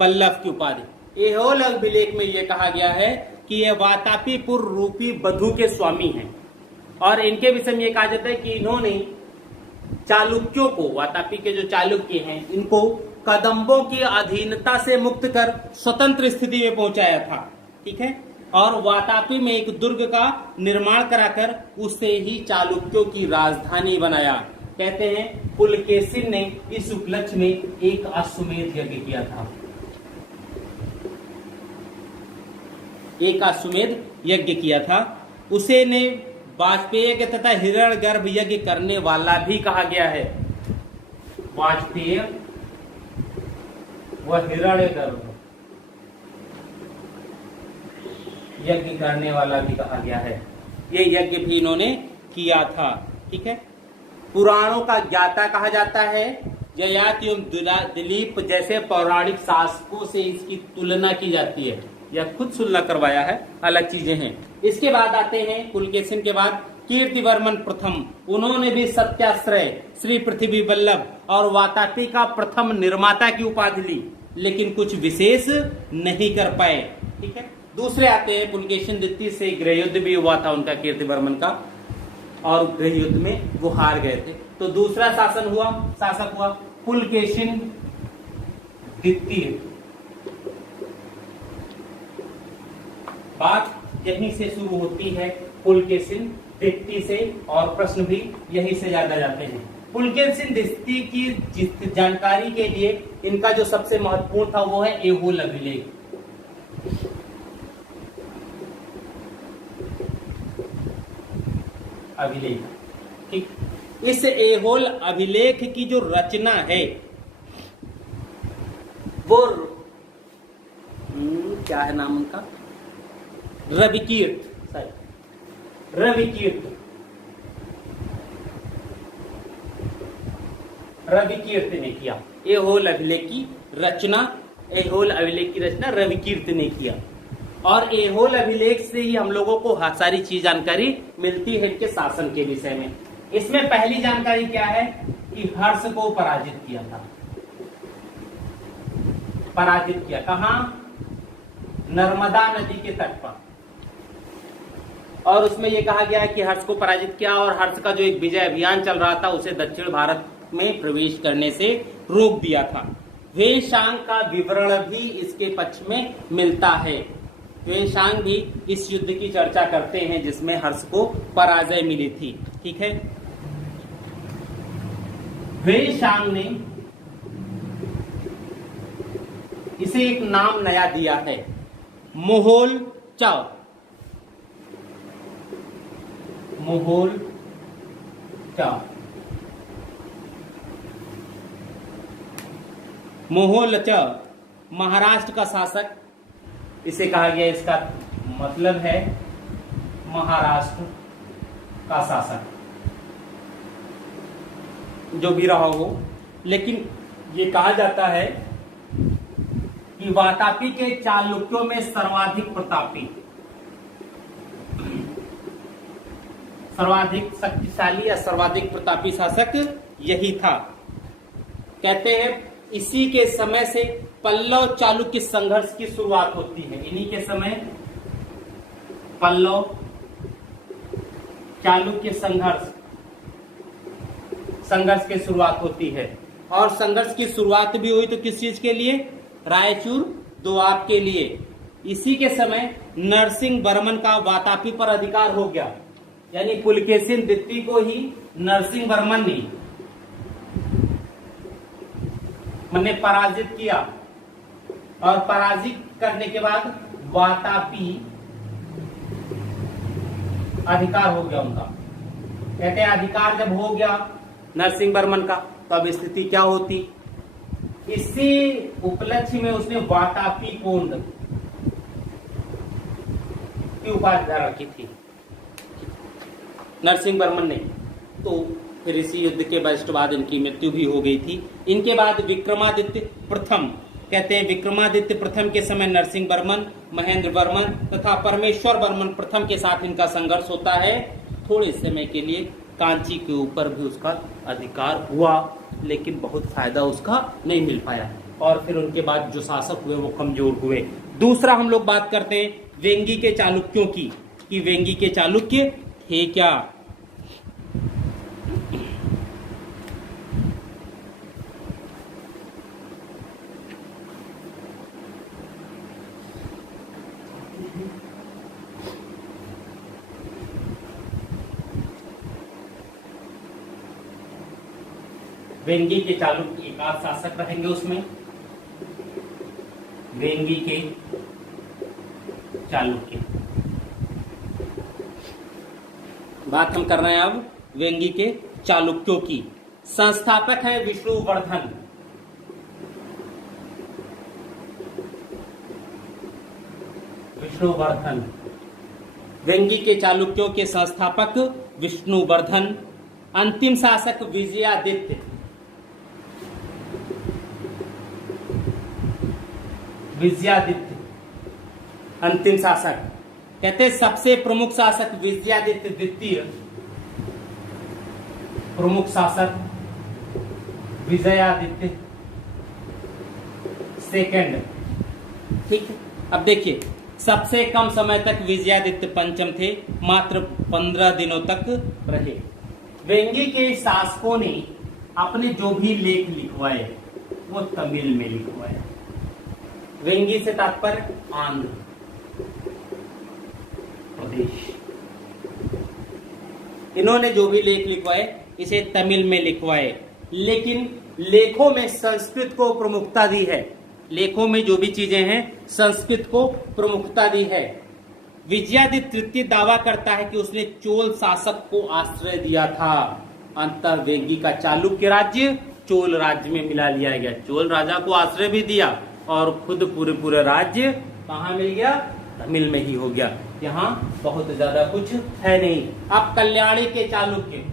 वल्लभ की उपाधि। ऐहोल अभिलेख में यह कहा गया है कि ये वातापीपुर रूपी बधू के स्वामी हैं और इनके विषय में यह कहा जाता है कि इन्होंने चालुक्यों को, वातापी के जो चालुक्य हैं, इनको कदंबों की अधीनता से मुक्त कर स्वतंत्र स्थिति में पहुंचाया था। ठीक है, और वातापी में एक दुर्ग का निर्माण कराकर उसे ही चालुक्यों की राजधानी बनाया। कहते हैं पुलकेशिन ने इस उपलक्ष्य में एक अश्वमेध यज्ञ किया था। एक अश्वमेध यज्ञ किया था। उसे ने वाजपेय तथा हिरण्यगर्भ यज्ञ करने वाला भी कहा गया है। वाजपेय व हिरण्यगर्भ यज्ञ करने वाला भी कहा गया है। ये यज्ञ भी इन्होंने किया था। ठीक है, पुराणों का ज्ञाता कहा जाता है। ययाति एवं दिलीप जैसे पौराणिक शासकों से इसकी तुलना की जाती है। यह खुद तुलना करवाया है, अलग चीजें हैं। इसके बाद आते हैं पुलकेशिन के बाद कीर्तिवर्मन प्रथम। उन्होंने भी सत्याश्रय, श्री पृथ्वी वल्लभ और वातापी का प्रथम निर्माता की उपाधि ली, लेकिन कुछ विशेष नहीं कर पाए। ठीक है, दूसरे आते हैं पुलकेशिन द्वितीय से गृहयुद्ध भी हुआ था उनका, कीर्तिवर्मन का, और गृहयुद्ध में वो हार गए थे। तो दूसरा शासक हुआ पुलकेशिन द्वितीय। बात यहीं से शुरू होती है, पुलकेशिन द्वितीय से, और प्रश्न भी यहीं से ज्यादा जाते हैं। पुलकेशिन द्वितीय की जानकारी के लिए इनका जो सबसे महत्वपूर्ण था वो है ऐहोल अभिलेख। ठीक, इस ऐहोल अभिलेख की जो रचना है वो क्या है नाम उनका, रविकीर्त ने किया। ऐहोल अभिलेख की रचना रविकीर्त ने किया, और ऐहोल अभिलेख से ही हम लोगों को सारी चीज जानकारी मिलती है इनके शासन के विषय में। इसमें पहली जानकारी क्या है कि हर्ष को पराजित किया था। पराजित किया कहां? नर्मदा नदी के तट पर। और उसमें यह कहा गया है कि हर्ष को पराजित किया, और हर्ष का जो एक विजय अभियान चल रहा था उसे दक्षिण भारत में प्रवेश करने से रोक दिया था। वेशांग का विवरण भी इसके पक्ष में मिलता है। वेशांग भी इस युद्ध की चर्चा करते हैं जिसमें हर्ष को पराजय मिली थी। ठीक है, वेशांग ने इसे एक नाम नया दिया है, मोहोल चाव। महाराष्ट्र का शासक इसे कहा गया। इसका मतलब है महाराष्ट्र का शासक, जो भी रहा हो। लेकिन ये कहा जाता है कि वातापी के चालुक्यों में सर्वाधिक प्रतापी, सर्वाधिक शक्तिशाली या सर्वाधिक प्रतापी शासक यही था। कहते हैं इसी के समय से पल्लव चालुक्य संघर्ष की शुरुआत होती है। इन्हीं के समय पल्लव चालुक्य संघर्ष की शुरुआत होती है। और संघर्ष की शुरुआत भी हुई तो किस चीज के लिए? रायचूर दोआब के लिए। इसी के समय नरसिंह वर्मन का वातापी पर अधिकार हो गया, यानी पुलकेशिन द्वितीय को ही नरसिंह वर्मन ने पराजित किया, और पराजित करने के बाद वातापी अधिकार हो गया उनका। कहते हैं अधिकार जब हो गया नरसिंह वर्मन का, तो अब स्थिति क्या होती? इसी उपलक्ष्य में उसने वातापी कोंड की उपाधि रखी थी नरसिंह वर्मन ने। तो फिर इसी युद्ध के बाद इनकी मृत्यु भी हो गई थी। इनके बाद विक्रमादित्य प्रथम, कहते हैं विक्रमादित्य प्रथम के समय नरसिंह वर्मन, महेंद्र वर्मन तथा परमेश्वर वर्मन प्रथम के साथ इनका संघर्ष होता है थोड़े समय के लिए, कांची के ऊपर भी उसका अधिकार हुआ, लेकिन बहुत फायदा उसका नहीं मिल पाया, और फिर उनके बाद जो शासक हुए वो कमजोर हुए। दूसरा हम लोग बात करते हैं वेंगी के चालुक्यों की, कि वेंगी के चालुक्य थे क्या। वेंगी के चालुक्य एक आध शासक रहेंगे उसमें, वेंगी के चालुक्य बात हम कर रहे हैं अब वेंगी के चालुक्यों की। संस्थापक है विष्णुवर्धन। विष्णुवर्धन वेंगी के चालुक्यों के संस्थापक विष्णुवर्धन। अंतिम शासक विजयादित्य। विजयादित्य अंतिम शासक। कहते सबसे प्रमुख शासक विजयादित्य द्वितीय, प्रमुख शासक विजयादित्य सेकंड। ठीक है, अब देखिए सबसे कम समय तक विजयादित्य पंचम थे, मात्र 15 दिनों तक रहे। वेंगी के शासकों ने अपने जो भी लेख लिखवाए वो तमिल में लिखवाए। वेंगी से तात्पर्य आंध्र प्रदेश। इन्होंने जो भी लेख लिखवाए इसे तमिल में लिखवाए, लेकिन लेखों में संस्कृत को प्रमुखता दी है। लेखों में जो भी चीजें हैं संस्कृत को प्रमुखता दी है। विजयादित्य तृतीय दावा करता है कि उसने चोल शासक को आश्रय दिया था। अंततः वेंगी का चालुक्य राज्य चोल राज्य में मिला लिया गया। चोल राजा को आश्रय भी दिया और खुद पूरे राज्य कहाँ मिल गया? तमिल में ही हो गया। यहाँ बहुत ज्यादा कुछ है नहीं। अब कल्याणी के चालुक्य।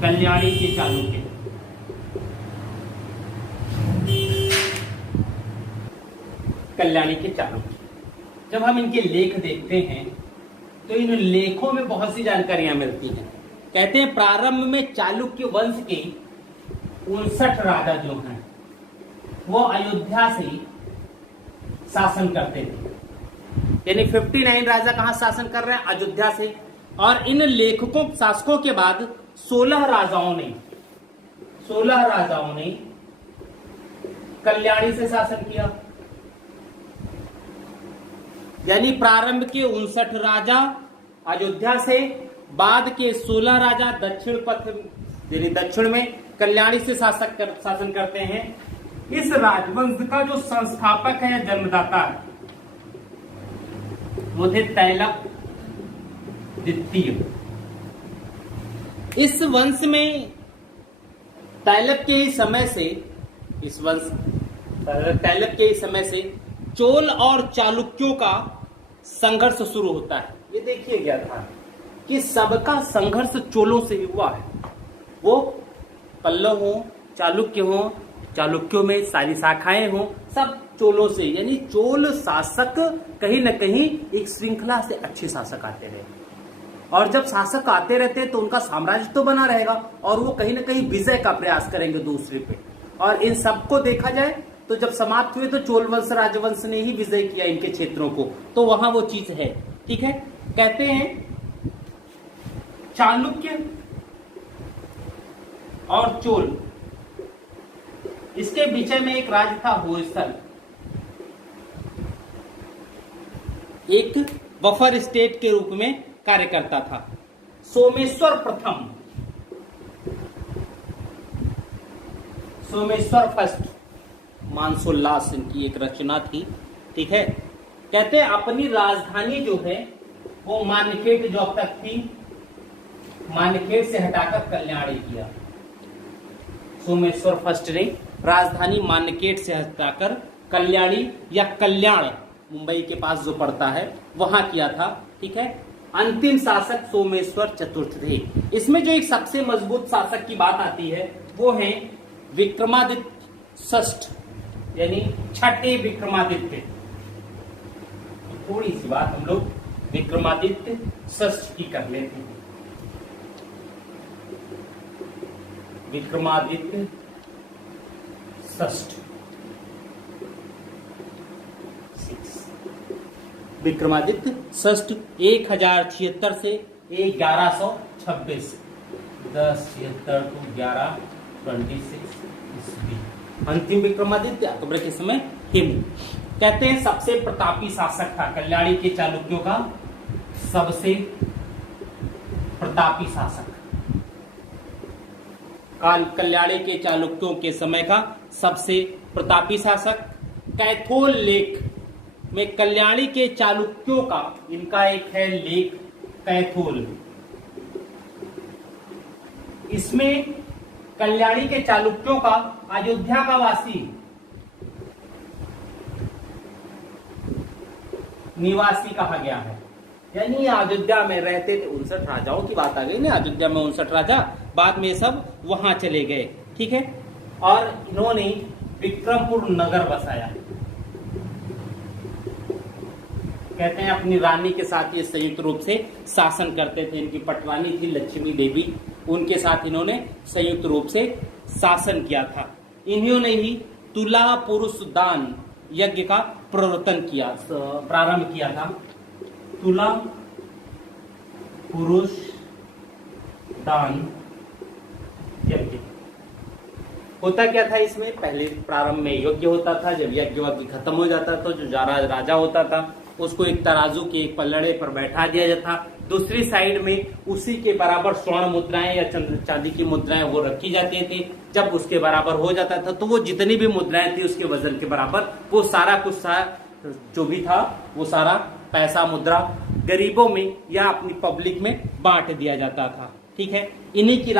कल्याणी के चालुक्य कल्याणी के चालुक्य जब हम इनके लेख देखते हैं तो इन लेखों में बहुत सी जानकारियां मिलती हैं। कहते हैं प्रारंभ में चालुक्य वंश के 59 राजा जो हैं वो अयोध्या से शासन करते थे। यानी 59 राजा कहां शासन कर रहे हैं? अयोध्या से। और इन लेखकों शासकों के बाद 16 राजाओं ने कल्याणी से शासन किया। यानी प्रारंभ के 59 राजा अयोध्या से, बाद के 16 राजा दक्षिण पथ यानी दक्षिण में कल्याणी से शासन करते हैं। इस राजवंश का जो संस्थापक है, जन्मदाता, वो थे तैलप द्वितीय। इस वंश में तैलप के ही समय से चोल और चालुक्यों का संघर्ष शुरू होता है। ये देखिए क्या था कि सबका संघर्ष चोलों से हुआ है। वो पल्लव हो, चालुक्य हो, चालुक्यों में सारी शाखाएं हो, सब चोलों से। यानी चोल शासक कहीं न कहीं एक श्रृंखला से अच्छे शासक आते रहे, और जब शासक आते रहते हैं तो उनका साम्राज्य तो बना रहेगा और वो कहीं न कहीं विजय का प्रयास करेंगे दूसरे पे। और इन सबको देखा जाए तो जब समाप्त हुए तो चोल वंश राजवंश ने ही विजय किया इनके क्षेत्रों को, तो वहां वो चीज है। ठीक है, कहते हैं चालुक्य और चोल, इसके बीच में एक राज्य था होयसल, एक बफर स्टेट के रूप में कार्य करता था। सोमेश्वर प्रथम, सोमेश्वर फर्स्ट, मानसोल्लास इनकी एक रचना थी। ठीक है, कहते हैं अपनी राजधानी जो है वो मानखेड़ जो अब तक थी, मानखेड़ से हटाकर कल्याणी किया। सोमेश्वर फर्स्ट ने राजधानी मानखेड़ से हटाकर कल्याणी या कल्याण, मुंबई के पास जो पड़ता है, वहां किया था। ठीक है, अंतिम शासक सोमेश्वर चतुर्थ थे। इसमें जो एक सबसे मजबूत शासक की बात आती है वो है विक्रमादित्य षष्ठ, यानी छठे विक्रमादित्य। थोड़ी सी बात हम लोग विक्रमादित्य षष्ठ की कर लेते हैं। विक्रमादित्य षष्ठ, विक्रमादित्य षष्ठ 1076 से 1126, 1076 to 1126 ईस्वी। अंतिम विक्रमादित्य अकबर के समय हिमू। कहते हैं सबसे प्रतापी शासक था कल्याणी के चालुक्यों का, सबसे प्रतापी शासक कल्याणी के चालुक्यों के समय का सबसे प्रतापी शासक। कैथोल लेख में कल्याणी के चालुक्यों का इनका एक है लेख कैथोल। इसमें कल्याणी के चालुक्यों का अयोध्या का वासी निवासी कहा गया है, यानी अयोध्या में रहते थे। 59 राजाओं की बात आ गई ना, अयोध्या में 59 राजा, बाद में सब वहां चले गए, ठीक है। और इन्होंने विक्रमपुर नगर बसाया। कहते हैं अपनी रानी के साथ ये संयुक्त रूप से शासन करते थे। इनकी पटरानी थी लक्ष्मी देवी, उनके साथ इन्होंने संयुक्त रूप से शासन किया था। इन्होंने ही तुला पुरुष दान यज्ञ का प्रारंभ किया था। तुला पुरुष दान यज्ञ होता क्या था इसमें? पहले प्रारंभ में यज्ञ होता था, जब यज्ञ खत्म हो जाता था, जो राजा होता था उसको एक तराजू के एक पल्लड़े पर बैठा दिया जाता, दूसरी साइड में उसी के बराबर स्वर्ण मुद्राएं या चांदी की मुद्राएं वो रखी जाती थी। जब उसके बराबर हो जाता था तो वो जितनी भी मुद्राएं थी उसके वजन के बराबर वो सारा कुछ जो भी था वो सारा पैसा मुद्रा गरीबों में या अपनी पब्लिक में बांट दिया जाता था, ठीक है। इन्हीं की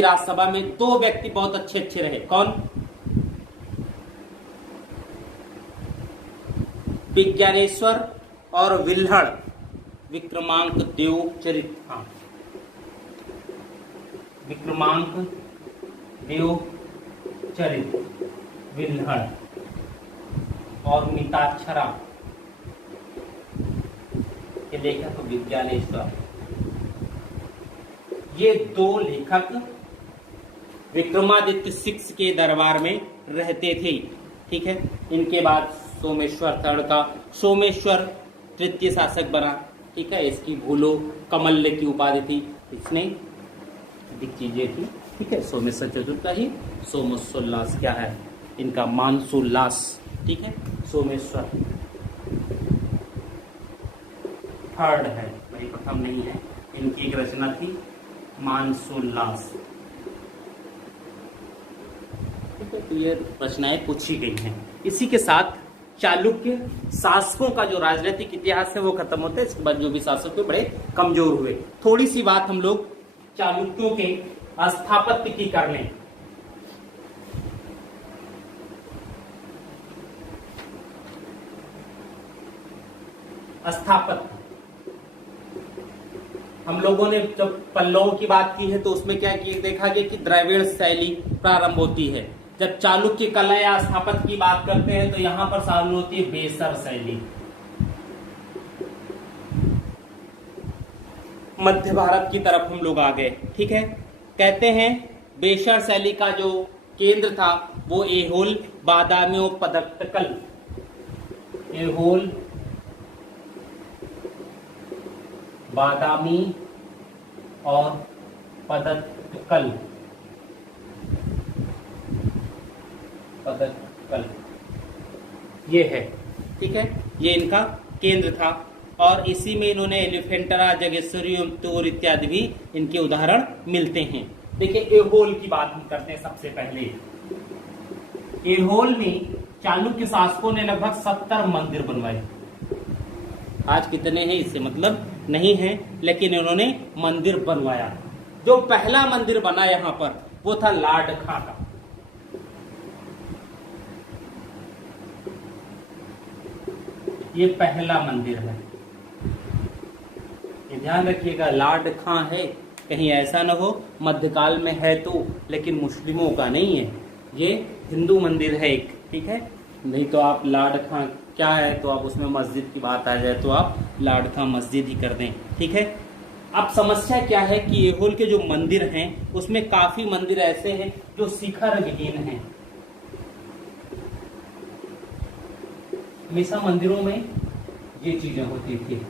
राज्यसभा में दो व्यक्ति बहुत अच्छे रहे। कौन? विज्ञानेश्वर और विल्हड़ विक्रमांक देवचरित। हाँ, विक्रमांक देवचरित विल्हड़ और मिताक्षरा के लेखक विज्ञानेश्वर। ये दो लेखक विक्रमादित्य 6 के दरबार में रहते थे, ठीक है। इनके बाद सोमेश्वर थर्ड का, सोमेश्वर तृतीय शासक बना, ठीक है। इसकी भूलो कमल्य की उपाधि थी, इसने अधिक चीजें थी, ठीक है। सोमेश्वर चतुर्थ का ही सोमोल्लास क्या है इनका? मानसोल्लास, ठीक है। सोमेश्वर थर्ड है, वही प्रथम नहीं है। इनकी एक रचना थी मानसोल्लास, ठीक है। तो ये रचनाएं पूछी गई हैं। इसी के साथ चालुक्य शासकों का जो राजनीतिक इतिहास है वो खत्म होता है। इसके बाद जो भी शासक बड़े कमजोर हुए। थोड़ी सी बात हम लोग चालुक्यों के स्थापत्य की कर लें। स्थापत्य हम लोगों ने जब पल्लवों की बात की है तो उसमें क्या देखा गया कि द्रविड़ शैली प्रारंभ होती है। जब चालुक्य कला या स्थापत्य की बात करते हैं तो यहां पर शामिल होती है बेसर शैली। मध्य भारत की तरफ हम लोग आ गए, ठीक है। कहते हैं बेसर शैली का जो केंद्र था वो ऐहोल, बादामी और पदक्कल, ऐहोल, बादामी और पदक्कल ये है, ठीक है। ये इनका केंद्र था और इसी में इन्होंने एलिफेंटरा, जगेश्वरी, तोर इत्यादि भी इनके उदाहरण मिलते हैं। देखिए ऐहोल की बात हम करते हैं सबसे पहले। ऐहोल में चालुक्य शासकों ने लगभग 70 मंदिर बनवाए। आज कितने हैं इससे मतलब नहीं है, लेकिन इन्होंने मंदिर बनवाया। जो पहला मंदिर बना यहाँ पर वो था लाड खां का। ये पहला मंदिर है, ये ध्यान रखिएगा। लाड खां है, कहीं ऐसा न हो मध्यकाल में है तो, लेकिन मुस्लिमों का नहीं है, ये हिंदू मंदिर है एक, ठीक है। नहीं तो आप लाड खां क्या है, तो आप उसमें मस्जिद की बात आ जाए तो आप लाड खां मस्जिद ही कर दें। ठीक है। अब समस्या क्या है कि ऐहोल के जो मंदिर हैं उसमें काफी मंदिर ऐसे हैं जो शिखर विहीन हैं। हमेशा मंदिरों में ये चीजें होती थी,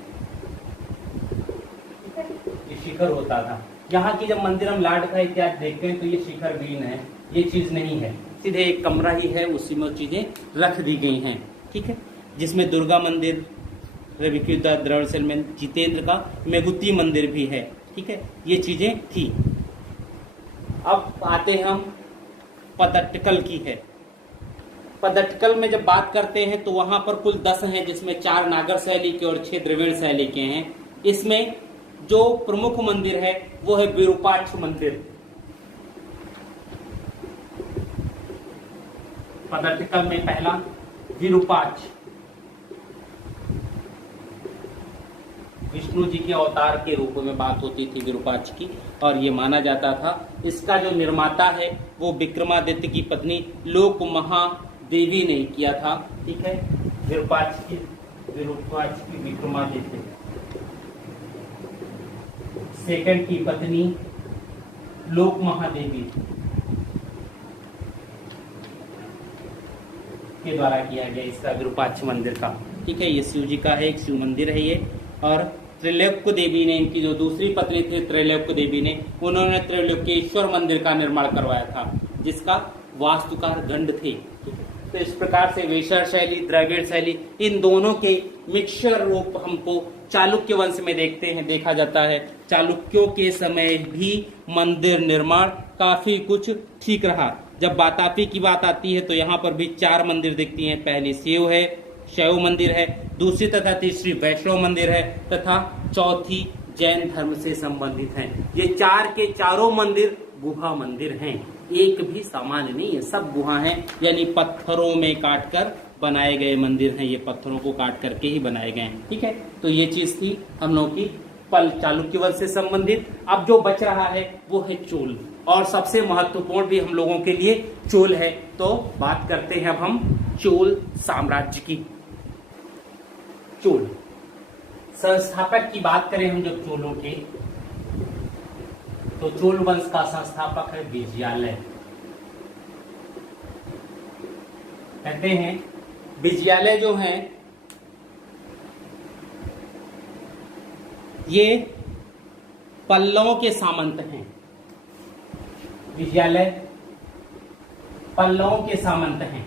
ये शिखर होता था। यहाँ की जब मंदिर हम लाड खां इत्यादि देखते हैं तो ये शिखर विहीन है, ये चीज नहीं है, सीधे एक कमरा ही है, उसी में चीजें रख दी गई हैं। ठीक है। जिसमें दुर्गा मंदिर, रवि का द्रविड़ में जितेंद्र का मेघुती मंदिर भी है। ठीक है, ये चीजें थी। अब आते हैं हम पदट्टकल की है। पदट्टकल में जब बात करते हैं तो वहां पर कुल 10 हैं, जिसमें 4 नागर शैली के और 6 द्रविड़ शैली के हैं। इसमें जो प्रमुख मंदिर है वो है विरूपाक्ष मंदिर। पदट्टकल में पहला विरूपाक्ष, विष्णु जी के अवतार के रूप में बात होती थी विरूपाक्ष की, और ये माना जाता था। इसका जो निर्माता है वो विक्रमादित्य की पत्नी लोक महादेवी ने किया था। ठीक है। विरूपाक्ष की विक्रमादित्य सेकंड की पत्नी लोक महादेवी के द्वारा किया गया इसका विरूपाक्ष मंदिर का। ठीक है। ये शिव जी का है, एक शिव मंदिर है ये। और त्रैलोक्य देवी ने, इनकी जो दूसरी पत्नी थी त्रैलोक्य देवी ने, उन्होंने त्रैलोक्येश्वर मंदिर का निर्माण करवाया था, जिसका वास्तुकार गंड थे। तो इस प्रकार से वेशर शैली, द्रविड़ शैली, इन दोनों के मिक्सचर रूप हमको चालुक्य वंश में देखा जाता है। चालुक्यों के समय भी मंदिर निर्माण काफी कुछ ठीक रहा। जब वातापी की बात आती है तो यहाँ पर भी 4 मंदिर दिखती हैं। पहली शैव मंदिर है, दूसरी तथा तीसरी वैष्णव मंदिर है, तथा चौथी जैन धर्म से संबंधित हैं। ये 4 के चारों मंदिर गुहा मंदिर हैं, एक भी सामान्य नहीं है, सब गुहा हैं, यानी पत्थरों में काटकर बनाए गए मंदिर हैं। ये पत्थरों को काट करके ही बनाए गए हैं। ठीक है। तो ये चीज थी हम लोगों की चालुक्य वंश से संबंधित। अब जो बच रहा है वो है चोल, और सबसे महत्वपूर्ण भी हम लोगों के लिए चोल है। तो बात करते हैं अब हम चोल साम्राज्य की। चोल संस्थापक की बात करें हम जब चोलों के, तो चोल वंश का संस्थापक है विजयालय। कहते हैं विजयालय जो है ये पल्लवों के सामंत हैं। विजयालय पल्लवों के सामंत हैं,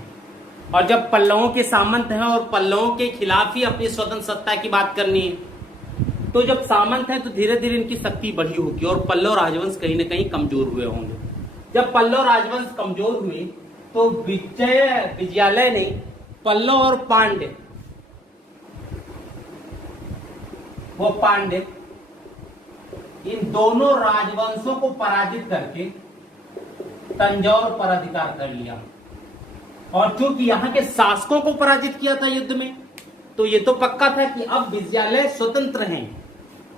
और जब पल्लवों के सामंत हैं और पल्लवों के खिलाफ ही अपनी स्वतंत्र सत्ता की बात करनी है, तो जब सामंत है तो धीरे धीरे इनकी शक्ति बढ़ी होगी और पल्लव राजवंश कहीं ना कहीं कमजोर हुए होंगे। जब पल्लव राजवंश कमजोर हुए तो विजयालय ने पल्लव और पांड्य, इन दोनों राजवंशों को पराजित करके तंजौर पर अधिकार कर लिया। और चूंकि यहाँ के शासकों को पराजित किया था युद्ध में, तो ये तो पक्का था कि अब विजयालय स्वतंत्र हैं।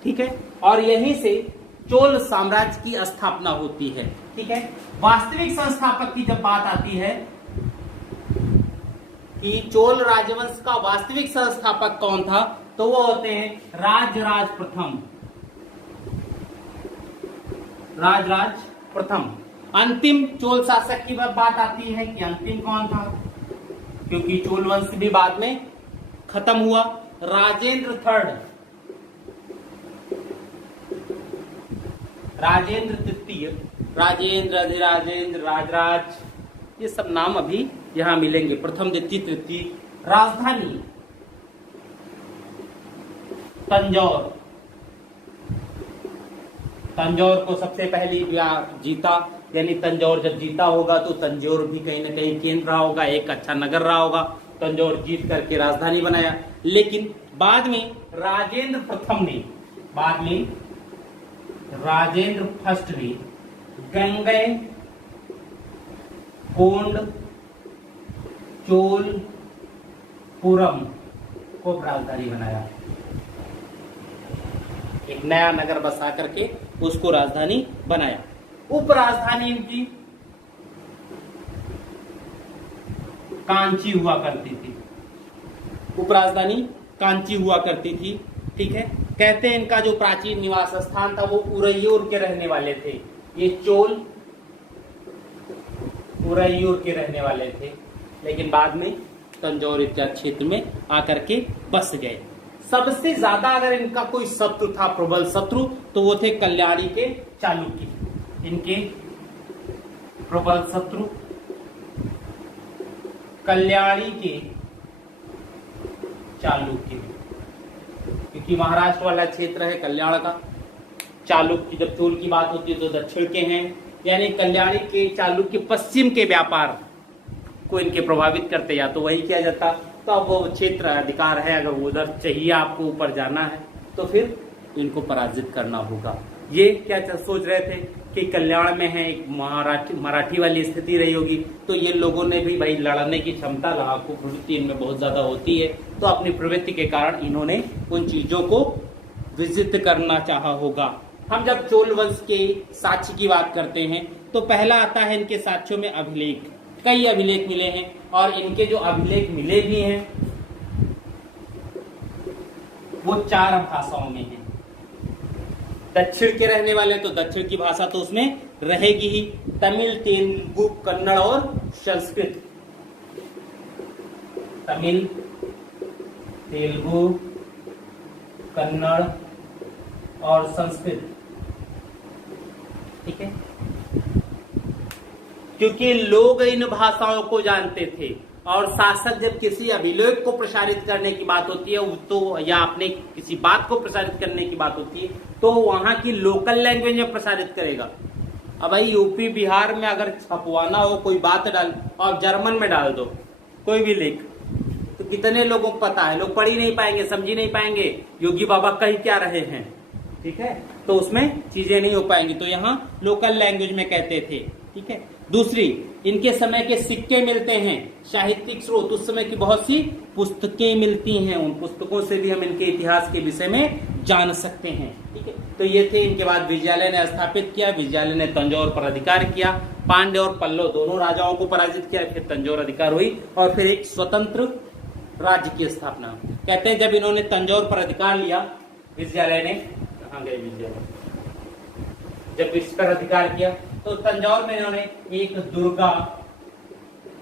ठीक है। और यहीं से चोल साम्राज्य की स्थापना होती है। ठीक है। वास्तविक संस्थापक की जब बात आती है कि चोल राजवंश का वास्तविक संस्थापक कौन था, तो वो होते हैं राजराज प्रथम। अंतिम चोल शासक की बात आती है कि अंतिम कौन था, क्योंकि चोल वंश भी बाद में खत्म हुआ। राजेंद्र थर्ड, राजेंद्र तृतीय, राजेंद्र, अधिराजेंद्र, राजराज, ये सब नाम अभी यहां मिलेंगे। प्रथम, द्वितीय, तृतीय। राजधानी तंजौर, तंजौर को सबसे पहले जीता, यानी तंजौर जब जीता होगा तो तंजौर भी कहीं ना कहीं केंद्र रहा होगा, एक अच्छा नगर रहा होगा। तंजौर जीत करके राजधानी बनाया। लेकिन बाद में राजेंद्र फर्स्ट ने गंगै कोंड चोलपुरम को राजधानी बनाया। एक नया नगर बसा करके उसको राजधानी बनाया। उप राजधानी इनकी कांची हुआ करती थी, उपराजधानी कांची हुआ करती थी। ठीक है, कहते हैं इनका जो प्राचीन निवास स्थान था वो उरैयूर के रहने वाले थे। ये चोल उरैयूर के रहने वाले थे, लेकिन बाद में तंजौर इत्यादि क्षेत्र में आकर के बस गए। सबसे ज्यादा अगर इनका कोई शत्रु था, प्रबल शत्रु, तो वो थे कल्याणी के चालुक्य। इनके प्रबल शत्रु कल्याणी के चालुक्य, क्योंकि महाराष्ट्र वाला क्षेत्र है कल्याण का। चालुक्य, जब चोल की बात होती है तो दक्षिण के हैं, यानी कल्याणी के चालुक्य पश्चिम के व्यापार को इनके प्रभावित करते, या तो वही किया जाता। तो अब वो क्षेत्र अधिकार है, अगर उधर चाहिए आपको ऊपर जाना है तो फिर इनको पराजित करना होगा। ये क्या सोच रहे थे कि कल्याण में है, एक मराठी वाली स्थिति रही होगी, तो ये लोगों ने भी भाई लड़ने की क्षमता, लड़ाकू प्रवृत्ति इनमें बहुत ज्यादा होती है, तो अपनी प्रवृत्ति के कारण इन्होंने उन चीजों को विजित करना चाहा होगा। हम जब चोल वंश के साक्ष्य की बात करते हैं तो पहला आता है इनके साक्ष्यों में अभिलेख। कई अभिलेख मिले हैं, और इनके जो अभिलेख मिले भी हैं वो 4 भाषाओं में हैं। दक्षिण के रहने वाले तो दक्षिण की भाषा तो उसमें रहेगी ही, तमिल, तेलुगु, कन्नड़ और संस्कृत। तमिल, तेलुगु, कन्नड़ और संस्कृत। ठीक है, क्योंकि लोग इन भाषाओं को जानते थे, और शासक जब किसी अभिलेख को प्रसारित करने की बात होती है तो, या अपने किसी बात को प्रसारित करने की बात होती है, तो वहां की लोकल लैंग्वेज में प्रसारित करेगा। अब भाई यूपी बिहार में अगर छपवाना हो कोई बात डाल, और जर्मन में डाल दो कोई भी लेख, तो कितने लोगों को पता है? लोग पढ़ ही नहीं पाएंगे, समझ ही नहीं पाएंगे योगी बाबा कह क्या रहे हैं। ठीक है, तो उसमें चीजें नहीं हो पाएंगी, तो यहाँ लोकल लैंग्वेज में कहते थे। ठीक है, दूसरी, इनके समय के सिक्के मिलते हैं, साहित्यिक स्रोत, उस समय की बहुत सी पुस्तकें मिलती हैं, उन पुस्तकों से भी हम इनके इतिहास के विषय में जान सकते हैं। ठीक है, तो ये थे। इनके बाद विजयालय ने स्थापित किया, विजयालय ने तंजौर पर अधिकार किया, पांड्य और पल्लव दोनों राजाओं को पराजित किया, फिर तंजौर अधिकार हुई, और फिर एक स्वतंत्र राज्य की स्थापना। कहते हैं जब इन्होंने तंजौर पर अधिकार लिया, विजयालय ने, कहाँ गए विजयालय, जब इस पर अधिकार किया तो तंजौर में इन्होंने एक दुर्गा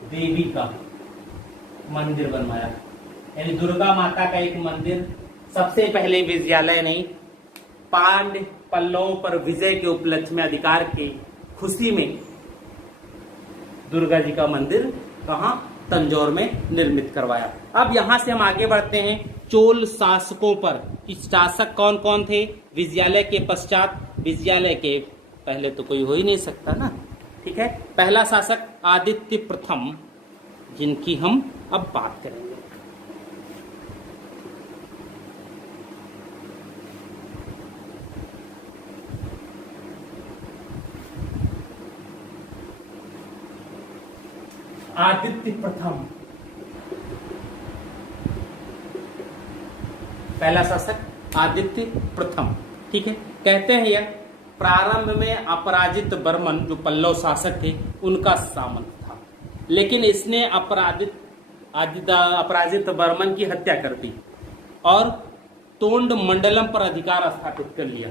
देवी का मंदिर बनवाया, यानी दुर्गा माता का एक मंदिर। सबसे पहले विजयालय ने पांड्य पल्लवों पर विजय के उपलक्ष्य में, अधिकार के खुशी में, दुर्गा जी का मंदिर कहां? तंजौर में निर्मित करवाया। अब यहां से हम आगे बढ़ते हैं चोल शासकों पर। इस शासक कौन कौन थे? विजयालय के पश्चात, विजयालय के पहले तो कोई हो ही नहीं सकता ना। ठीक है, पहला शासक आदित्य प्रथम, जिनकी हम अब बात करेंगे। आदित्य प्रथम, पहला शासक आदित्य प्रथम। ठीक है, कहते हैं यह प्रारंभ में अपराजित बर्मन जो पल्लव शासक थे उनका सामंत था, लेकिन इसने अपराजित बर्मन की हत्या कर दी और तोंड मंडलम पर अधिकार स्थापित कर लिया।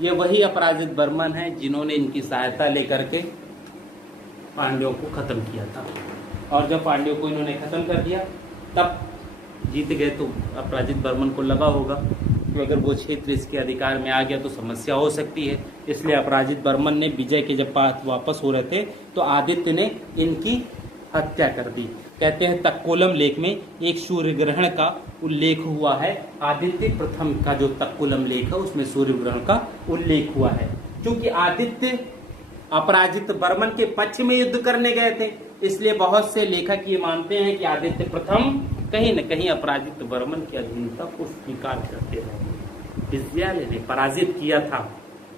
ये वही अपराजित बर्मन है जिन्होंने इनकी सहायता लेकर के पांड्यों को खत्म किया था, और जब पांड्यों को इन्होंने खत्म कर दिया तब जीत गए। तो अपराजित बर्मन को लगा होगा कि अगर वो क्षेत्र इसके अधिकार में आ गया तो समस्या हो सकती है, इसलिए अपराजित बर्मन ने विजय के जब वापस हो रहे थे तो आदित्य ने इनकी हत्या कर दी। कहते हैं तक्कोलम लेख में एक सूर्य ग्रहण का उल्लेख हुआ है। आदित्य प्रथम का जो तक्कोलम लेख है उसमें सूर्य ग्रहण का उल्लेख हुआ है। क्योंकि आदित्य अपराजित बर्मन के पक्ष में युद्ध करने गए थे, इसलिए बहुत से लेखक ये मानते हैं कि आदित्य प्रथम कहीं न कहीं अपराजित बर्मन की अधीनता को स्वीकार करते रहे। विजयालय ने पराजित किया था,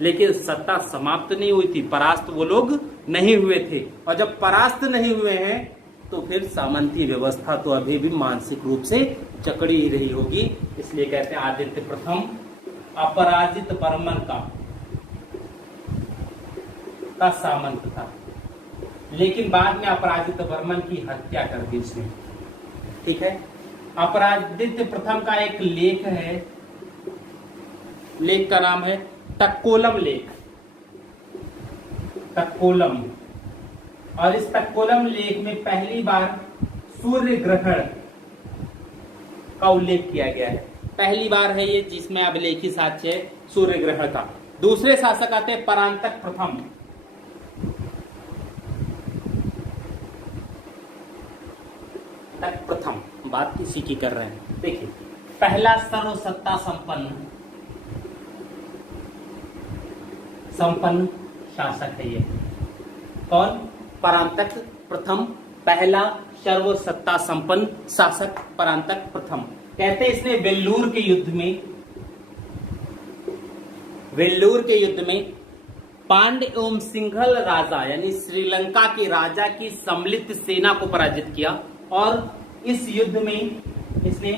लेकिन सत्ता समाप्त नहीं हुई थी, परास्त वो लोग नहीं हुए थे, और जब परास्त नहीं हुए हैं तो फिर सामंती व्यवस्था तो अभी भी मानसिक रूप से जकड़ी ही रही होगी। इसलिए कहते हैं आदित्य प्रथम अपराजित बर्मन का सामंत था, लेकिन बाद में अपराजित वर्मन की हत्या कर दी इसने। ठीक है, अपराजित प्रथम का एक लेख है, लेख का नाम है तक्कोलम लेख, तक्कोलम। और इस तक्कोलम लेख में पहली बार सूर्य ग्रहण का उल्लेख किया गया है। पहली बार है ये जिसमें अभिलेखी साक्ष्य है सूर्य ग्रहण का। दूसरे शासक आते हैं परांतक प्रथम। प्रथम बात किसी की कर रहे हैं, देखिए पहला सर्वसत्ता संपन्न शासक है ये कौन? परांतक प्रथम, पहला सर्वसत्ता संपन्न शासक परांतक प्रथम। कहते इसने वेल्लूर के युद्ध में पांड्य एवं सिंघल राजा यानी श्रीलंका के राजा की सम्मिलित सेना को पराजित किया और इस युद्ध में इसने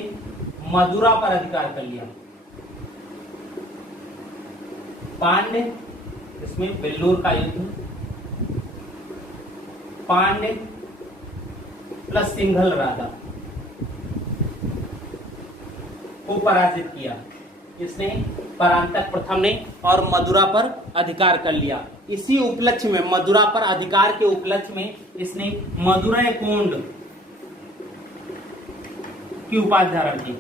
मदुरा पर अधिकार कर लिया। पांड्य, इसमें वेल्लूर का युद्ध, पांड्य प्लस सिंघल राजा को पराजित किया इसने परांतक प्रथम ने और मदुरा पर अधिकार कर लिया। इसी उपलक्ष्य में, मदुरा पर अधिकार के उपलक्ष्य में इसने मदुरै कोंड की उपाधि धारण की,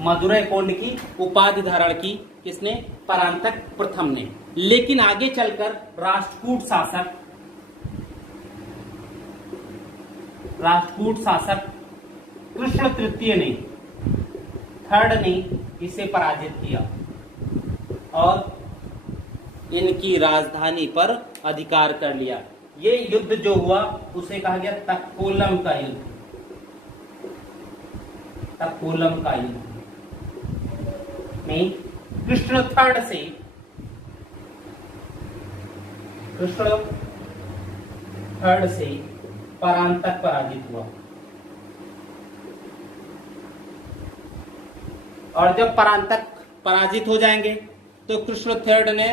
मदुरै कोंड की उपाधि धारण की किसने? परांतक प्रथम ने। लेकिन आगे चलकर राष्ट्रकूट शासक कृष्ण तृतीय ने, थर्ड ने इसे पराजित किया और इनकी राजधानी पर अधिकार कर लिया। ये युद्ध जो हुआ उसे कहा गया तक्कोलम का युद्ध, तक्कोलम का युद्ध में कृष्ण थर्ड से परांतक पराजित हुआ। और जब परांतक पराजित हो जाएंगे तो कृष्ण थर्ड ने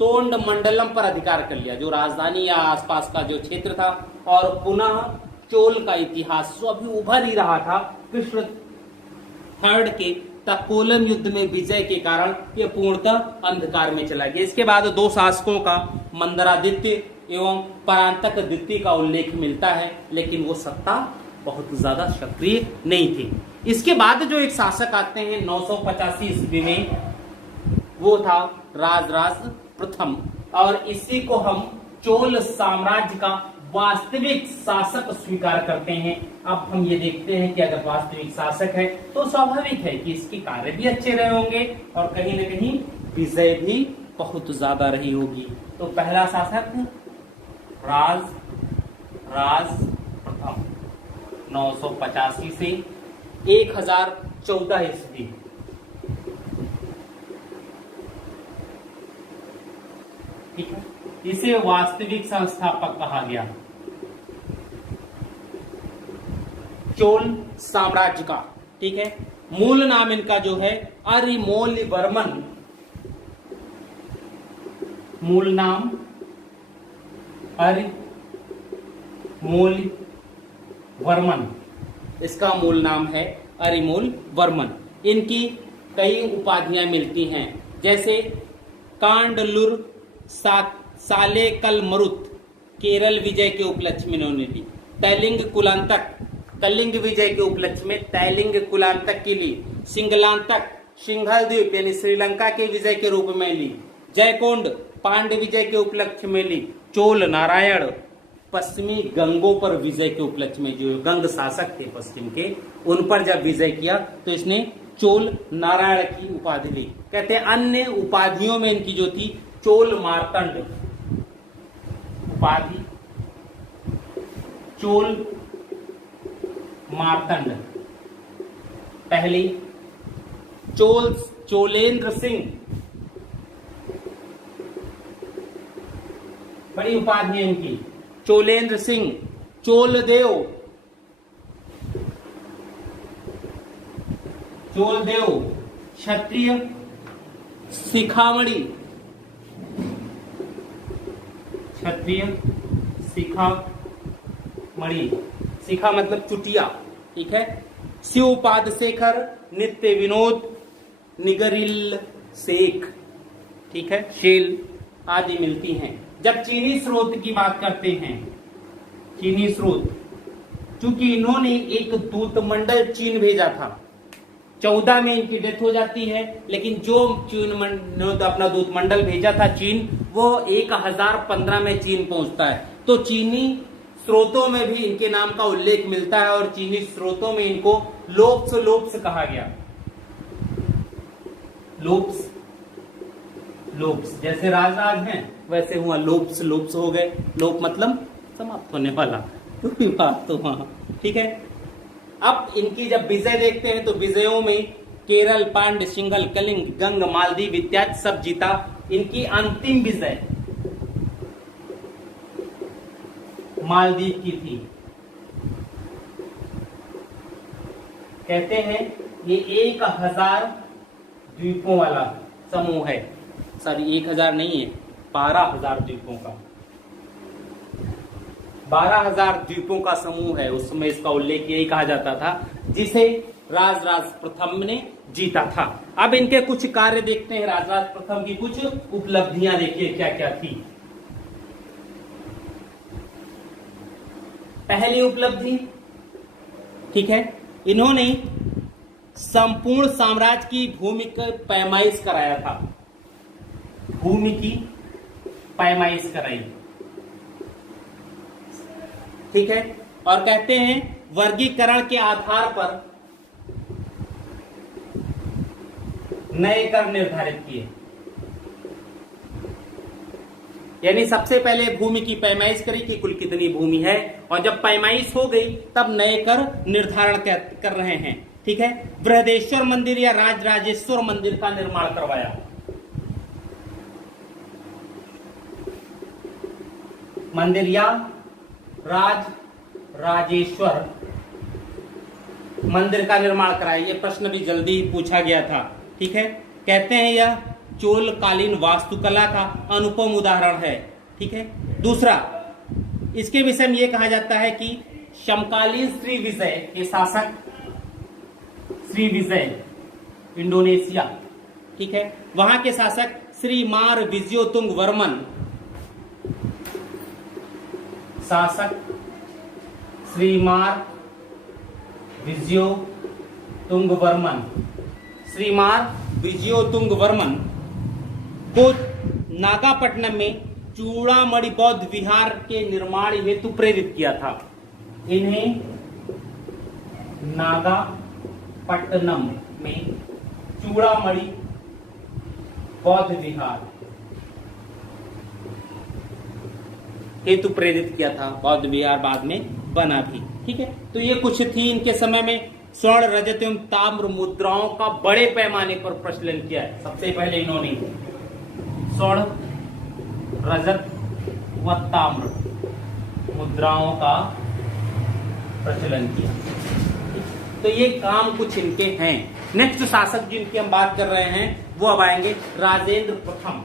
तोंड मंडलम पर अधिकार कर लिया, जो राजधानी या आसपास का जो क्षेत्र था, और पुनः चोल का इतिहास जो अभी उभर ही रहा था कृष्ण थर्ड के तक्कोलम युद्ध में विजय के कारण यह पूर्णतः अंधकार में चला गया। इसके बाद दो शासकों का मंदरादित्य एवं परांतक द्वितीय का उल्लेख मिलता है, लेकिन वो सत्ता बहुत ज्यादा सक्रिय नहीं थी। इसके बाद जो एक शासक आते हैं 985 ईस्वी में, वो था राजराज प्रथम, और इसी को हम चोल साम्राज्य का वास्तविक शासक स्वीकार करते हैं। अब हम ये देखते हैं कि अगर वास्तविक शासक है तो स्वाभाविक है कि इसके कार्य भी अच्छे रहे होंगे और कहीं न कहीं विजय भी बहुत ज्यादा रही होगी। तो पहला शासक राज प्रथम 985 से 1014 ईस्वी। ठीक है, इसे वास्तविक संस्थापक कहा गया चोल साम्राज्य का। ठीक है, मूल नाम इनका जो है अरिमोलिवर्मन, मूल नाम अरिमोलिवर्मन, इसका मूल नाम है अरिमोलिवर्मन। इनकी कई उपाधियां मिलती हैं, जैसे कांडलुर सालेकल मरुत केरल विजय के उपलक्ष्य में इन्होंने ली, तैलिंग कुलांतक कलिंग विजय के उपलक्ष्य में तैलिंग कुलांतक की ली, सिंगलांतक सिंघल द्वीप यानी श्रीलंका के विजय के रूप में ली, जयकोंड पांड्य विजय के उपलक्ष्य में ली, चोल नारायण पश्चिमी गंगों पर विजय के उपलक्ष्य में, जो गंग शासक थे पश्चिम के, उन पर जब विजय किया तो इसने चोल नारायण की उपाधि ली। कहते हैं अन्य उपाधियों में इनकी जो थी चोल मार्तंड उपाधि, चोल मार्तंड पहली, चोलेंद्र सिंह बड़ी उपाधि है इनकी, चोलेंद्र सिंह, चोलदेव क्षत्रिय शिखामणि, क्षत्रिय शिखा मणि, शिखा मतलब चुटिया, ठीक है। शिवपाद शेखर, नित्य विनोद, निगरिल शेख, ठीक है, शेल आदि मिलती हैं। जब चीनी स्रोत की बात करते हैं, चीनी स्रोत, चूंकि इन्होंने एक दूत मंडल चीन भेजा था, 14 में इनकी डेथ हो जाती है, लेकिन जो चीन अपना दूत मंडल भेजा था चीन, वो 1015 में चीन पहुंचता है। तो चीनी स्रोतों में भी इनके नाम का उल्लेख मिलता है और चीनी स्रोतों में इनको लोप्स लोप्स कहा गया। लोप्स लोप्स, जैसे राजराज हैं वैसे हुआ लोप्स लोप्स हो गए। लोप मतलब समाप्त होने वाला, कोई बात तो वहां, ठीक है। अब इनकी जब विजय देखते हैं तो विजयों में केरल, पांड्य, सिंघल, कलिंग, गंग, मालदीव इत्यादि सब जीता। इनकी अंतिम विजय मालदीव की थी। कहते हैं ये 1000 द्वीपों वाला समूह है, सॉरी 1000 नहीं है, 12,000 द्वीपों का, 12,000 द्वीपों का समूह है। उसमें इसका उल्लेख यही कहा जाता था, जिसे राजराज प्रथम ने जीता था। अब इनके कुछ कार्य देखते हैं, राजराज प्रथम की कुछ उपलब्धियां देखिए क्या क्या थी। पहली उपलब्धि, ठीक है, इन्होंने संपूर्ण साम्राज्य की भूमि का पैमाइश कराया था, भूमि की पैमाइश कराई, ठीक है। और कहते हैं वर्गीकरण के आधार पर नए कर निर्धारित किए, यानी सबसे पहले भूमि की पैमाइश करी कि कुल कितनी भूमि है, और जब पैमाइश हो गई तब नए कर निर्धारण कर रहे हैं, ठीक है। बृहदेश्वर मंदिर या राजराजेश्वर मंदिर का निर्माण करवाया, मंदिर या राजेश्वर मंदिर का निर्माण कराया। ये प्रश्न भी जल्दी ही पूछा गया था, ठीक है। कहते हैं यह चोलकालीन वास्तुकला का अनुपम उदाहरण है, ठीक है। दूसरा, इसके विषय में यह कहा जाता है कि समकालीन श्रीविजय के शासक, श्रीविजय इंडोनेशिया, ठीक है, वहां के शासक श्री मार विजयोतुंग वर्मन, शासक श्रीमार विजयोतुंग वर्मन, श्रीमार विजयोतुंग वर्मन को नागापट्टनम में चूड़ामणि बौद्ध विहार के निर्माण हेतु प्रेरित किया था। इन्हें नागापट्टनम में चूड़ामणि बौद्ध विहार हेतु प्रेरित किया था। बौद्ध विहार बाद में बना भी, ठीक है। तो ये कुछ थी इनके समय में। स्वर्ण, रजत एवं ताम्र मुद्राओं का बड़े पैमाने पर प्रचलन किया है। सबसे पहले इन्होंने स्वर्ण, रजत व ताम्र मुद्राओं का प्रचलन किया। तो ये काम कुछ इनके हैं। नेक्स्ट शासक जिनकी हम बात कर रहे हैं वो अब आएंगे राजेंद्र प्रथम।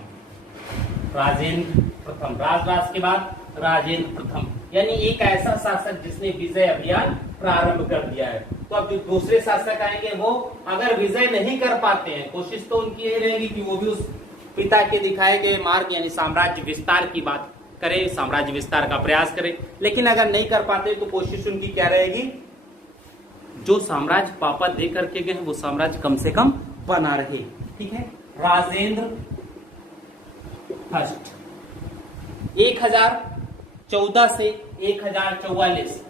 राजेंद्र प्रथम, राजराज के बाद राजेंद्र प्रथम, यानी एक ऐसा शासक जिसने विजय अभियान प्रारंभ कर दिया है। तो अब जो दूसरे शासक आएंगे वो अगर विजय नहीं कर पाते हैं, कोशिश तो उनकी यही रहेगी कि वो भी उस पिता के दिखाए गए मार्ग यानी साम्राज्य विस्तार की बात करे, साम्राज्य विस्तार का प्रयास करे, लेकिन अगर नहीं कर पाते तो कोशिश उनकी क्या रहेगी, जो साम्राज्य पापा दे करके गए वो साम्राज्य कम से कम बना रहे, ठीक है। राजेंद्र फर्स्ट 1014 से 1044।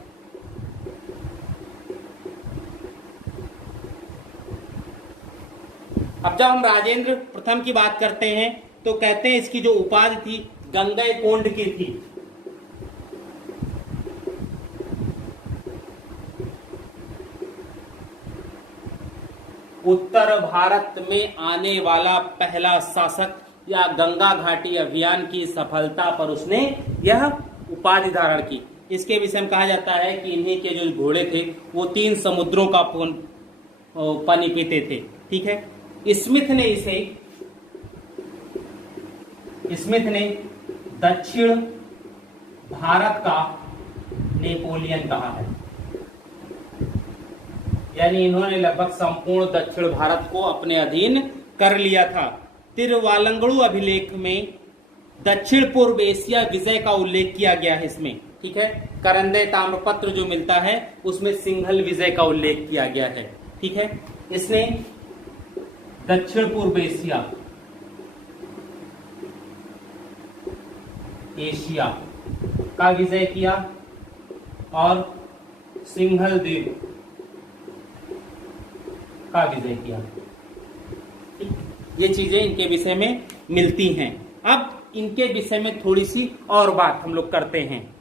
अब जब हम राजेंद्र प्रथम की बात करते हैं तो कहते हैं इसकी जो उपाधि थी गंगैकोंड की थी। उत्तर भारत में आने वाला पहला शासक या गंगा घाटी अभियान की सफलता पर उसने यह उपाधि धारण की। इसके विषय में कहा जाता है कि इन्हीं के जो घोड़े थे वो 3 समुद्रों का पानी पीते थे, ठीक है। स्मिथ ने दक्षिण भारत का नेपोलियन कहा है। यानी इन्होंने लगभग संपूर्ण दक्षिण भारत को अपने अधीन कर लिया था। तिरुवालंगड़ू अभिलेख में दक्षिण पूर्व एशिया विजय का उल्लेख किया गया है इसमें, ठीक है। करंदे ताम्रपत्र जो मिलता है उसमें सिंघल विजय का उल्लेख किया गया है, ठीक है। इसने दक्षिण पूर्व एशिया का विजय किया और सिंघल द्वीप का विजय किया। ये चीजें इनके विषय में मिलती हैं। अब इनके विषय में थोड़ी सी और बात हम लोग करते हैं।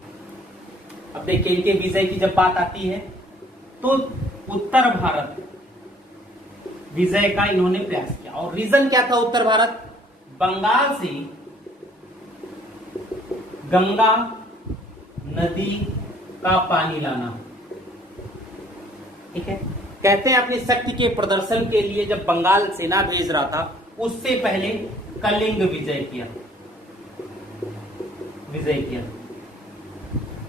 अब देखिए, इनके विजय की जब बात आती है तो उत्तर भारत विजय का इन्होंने प्रयास किया। और रीजन क्या था उत्तर भारत? बंगाल से गंगा नदी का पानी लाना, ठीक है। कहते हैं अपनी शक्ति के प्रदर्शन के लिए जब बंगाल सेना भेज रहा था उससे पहले कलिंग विजय किया।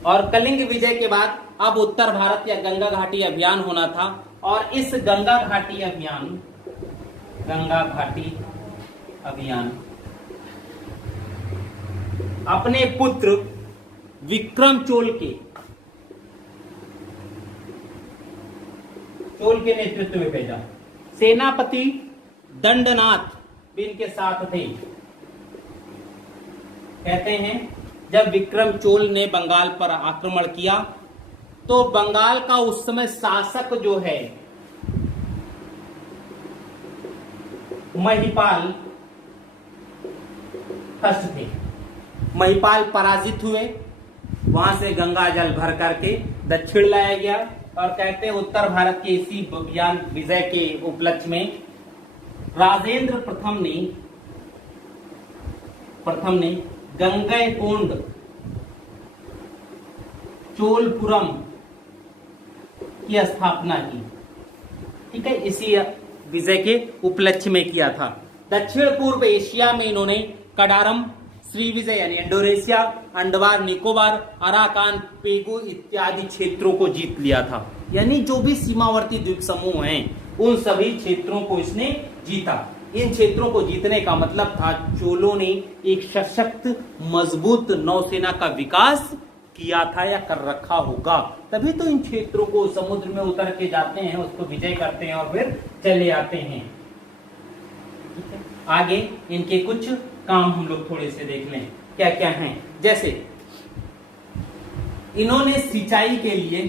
और कलिंग विजय के बाद अब उत्तर भारत या गंगा घाटी अभियान होना था। और इस गंगा घाटी अभियान अपने पुत्र विक्रम चोल के नेतृत्व में भेजा। सेनापति दंडनाथ भी इनके साथ थे। कहते हैं जब विक्रम चोल ने बंगाल पर आक्रमण किया तो बंगाल का उस समय शासक जो है महिपाल फर्स्ट थे। महिपाल पराजित हुए, वहां से गंगा जल भर करके दक्षिण लाया गया। और कहते हैं उत्तर भारत के इसी अभियान विजय के उपलक्ष्य में राजेंद्र प्रथम ने गंगैकोंड चोलपुरम की स्थापना की, ठीक है। इसी विजय के उपलक्ष्य में किया था। दक्षिण पूर्व एशिया में इन्होंने कडारम, श्रीविजय यानी इंडोनेशिया, अंडमान निकोबार, अराकान, पेगु इत्यादि क्षेत्रों को जीत लिया था। यानी जो भी सीमावर्ती द्वीप समूह हैं उन सभी क्षेत्रों को इसने जीता। इन क्षेत्रों को जीतने का मतलब था चोलों ने एक सशक्त मजबूत नौसेना का विकास किया था या कर रखा होगा, तभी तो इन क्षेत्रों को समुद्र में उतर के जाते हैं, उसको विजय करते हैं और फिर चले आते हैं। आगे इनके कुछ काम हम लोग थोड़े से देख लें क्या क्या हैं। जैसे इन्होंने सिंचाई के लिए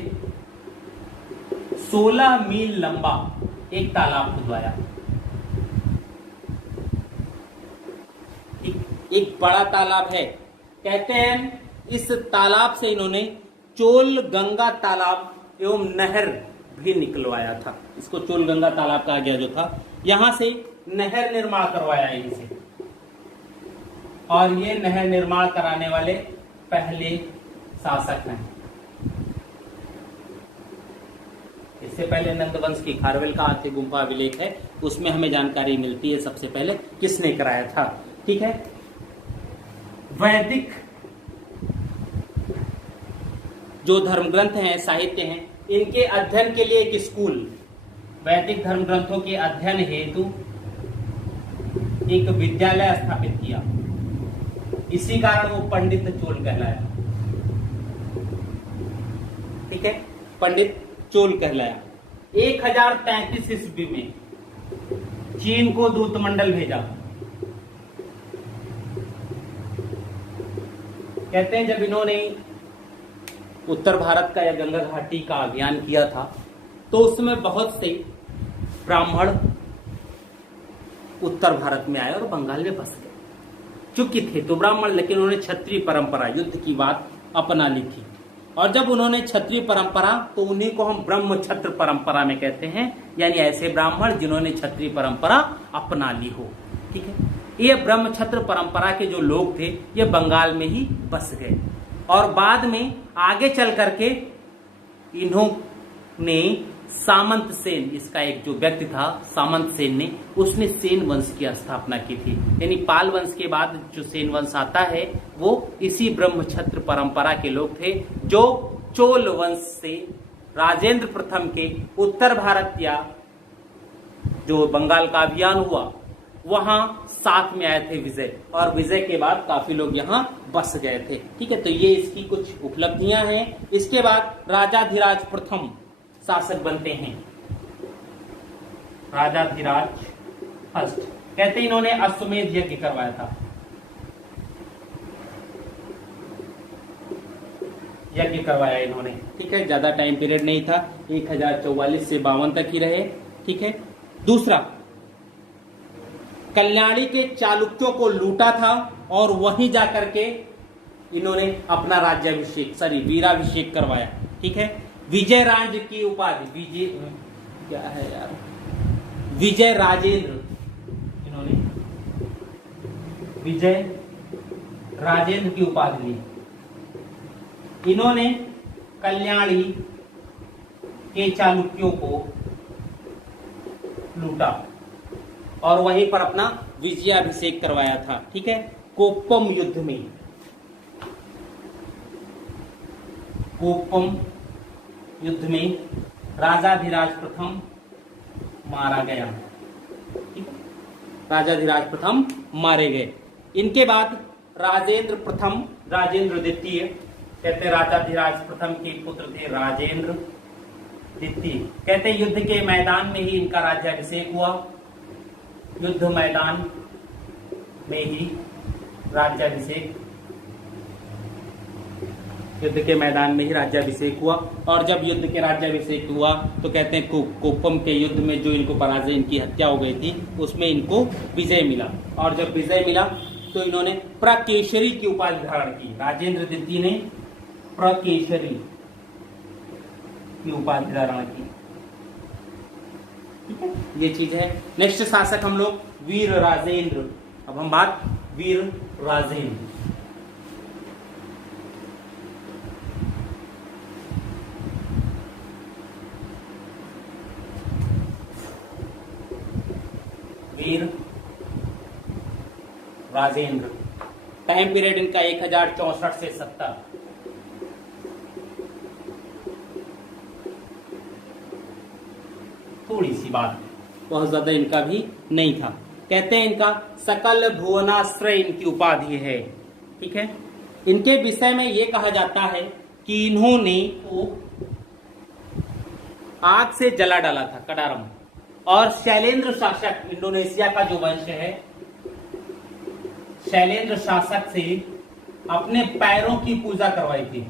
16 मील लंबा एक तालाब खुदवाया। एक बड़ा तालाब है। कहते हैं इस तालाब से इन्होंने चोल गंगा तालाब एवं नहर भी निकलवाया था। इसको चोल गंगा तालाब कहा गया जो था। यहां से नहर निर्माण करवाया इनसे। और ये नहर निर्माण कराने वाले पहले शासक हैं। इससे पहले नंदवंश की खारवेल का हाथी गुम्फा अभिलेख है, उसमें हमें जानकारी मिलती है सबसे पहले किसने कराया था, ठीक है। वैदिक जो धर्म ग्रंथ हैं, साहित्य हैं, इनके अध्ययन के लिए एक स्कूल, वैदिक धर्म ग्रंथों के अध्ययन हेतु एक विद्यालय स्थापित किया। इसी कारण वो पंडित चोल कहलाया, ठीक है। पंडित चोल कहलाया। 1033 ईस्वी में चीन को दूतमंडल भेजा। कहते हैं जब इन्होंने उत्तर भारत का या गंगा घाटी का अभियान किया था तो उसमें बहुत से ब्राह्मण उत्तर भारत में आए और बंगाल में बस गए। चूंकि थे तो ब्राह्मण, लेकिन उन्होंने क्षत्रिय परंपरा, युद्ध की बात अपना ली थी। और जब उन्होंने क्षत्रिय परंपरा, तो उन्हीं को हम ब्रह्म क्षत्र परंपरा में कहते हैं, यानी ऐसे ब्राह्मण जिन्होंने क्षत्रिय परंपरा अपना ली हो, ठीक है। ये ब्रह्म क्षत्र परंपरा के जो लोग थे ये बंगाल में ही बस गए। और बाद में आगे चल करके इन्होंने सामंत सेन, इसका एक जो व्यक्ति था सामंत सेन ने, उसने सेन वंश की स्थापना की थी। यानी पाल वंश के बाद जो सेन वंश आता है वो इसी ब्रह्मक्षत्र परंपरा के लोग थे, जो चोल वंश से राजेंद्र प्रथम के उत्तर भारत या जो बंगाल का अभियान हुआ वहां साथ में आए थे विजय, और विजय के बाद काफी लोग यहाँ बस गए थे। ठीक है, तो ये इसकी कुछ उपलब्धियां हैं। इसके बाद राजाधिराज प्रथम शासक बनते हैं, राजाधिराज फर्स्ट। कहते हैं इन्होंने अश्वमेध यज्ञ करवाया था, यज्ञ करवाया इन्होंने। ठीक है, ज्यादा टाइम पीरियड नहीं था, 1044 से 52 तक ही रहे। ठीक है, दूसरा कल्याणी के चालुक्यों को लूटा था और वहीं जाकर के इन्होंने अपना राज्याभिषेक वीराभिषेक करवाया। ठीक है, विजय राज की उपाधि, विजय क्या है यार, विजय राजेंद्र, इन्होंने विजय राजेंद्र की उपाधि ली। इन्होंने कल्याणी के चालुक्यों को लूटा और वहीं पर अपना विजयाभिषेक करवाया था। ठीक है, कोप्पम युद्ध में, कोप्पम युद्ध में राजाधिराज प्रथम मारा गया। ठीक है, राजाधिराज प्रथम मारे गए। इनके बाद राजेंद्र प्रथम, राजेंद्र द्वितीय, कहते राजाधिराज प्रथम के पुत्र थे राजेंद्र द्वितीय। कहते युद्ध के मैदान में ही इनका राज्याभिषेक हुआ, युद्ध मैदान में ही राज्याभिषेक, युद्ध के मैदान में ही राज्याभिषेक हुआ। और जब युद्ध के राज्याभिषेक हुआ तो कहते हैं कोप्पम के युद्ध में जो इनको पराजय, इनकी हत्या हो गई थी, उसमें इनको विजय मिला। और जब विजय मिला तो इन्होंने प्रकेशरी की उपाधि धारण की। राजेंद्र द्वितीय ने प्रकेशरी की उपाधि धारण की। ठीक है, ये चीज है। नेक्स्ट शासक हम लोग वीर राजेंद्र। अब हम बात वीर राजेंद्र, वीर राजेंद्र। टाइम पीरियड इनका 1064 से 70। थोड़ी सी बात, बहुत ज्यादा इनका भी नहीं था। कहते हैं इनका सकल भुवनाश्रय इनकी उपाधि है। ठीक है, इनके विषय में यह कहा जाता है कि इन्होंने आग से जला डाला था कडारम, और शैलेंद्र शासक, इंडोनेशिया का जो वंश है, शैलेंद्र शासक से अपने पैरों की पूजा करवाई थी।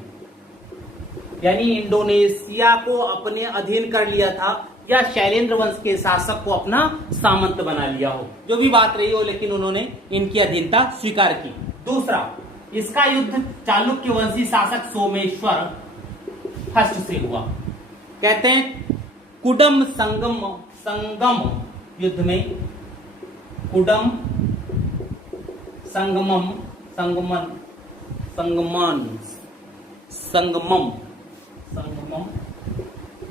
यानी इंडोनेशिया को अपने अधीन कर लिया था, या शैलेंद्र वंश के शासक को अपना सामंत बना लिया हो, जो भी बात रही हो, लेकिन उन्होंने इनकी अधीनता स्वीकार की। दूसरा, इसका युद्ध चालुक्य वंशी शासक सोमेश्वर फर्स्ट से हुआ। कहते हैं कुडम संगम युद्ध में, कुडम संगमम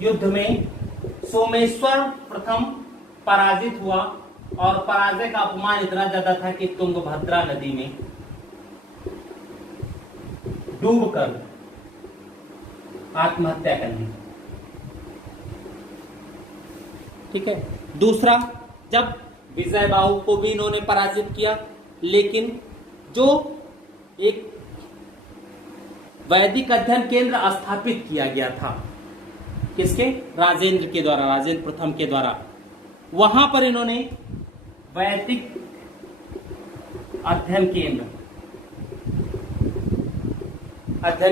युद्ध में सोमेश्वर प्रथम पराजित हुआ, और पराजय का अपमान इतना ज्यादा था कि तुंगभद्रा नदी में डूबकर आत्महत्या कर ली। ठीक है, दूसरा, जब विजय बाहु को भी इन्होंने पराजित किया, लेकिन जो एक वैदिक अध्ययन केंद्र स्थापित किया गया था, किसके? राजेंद्र के द्वारा, राजेंद्र प्रथम के द्वारा, वहां पर इन्होंने वैदिक अध्ययन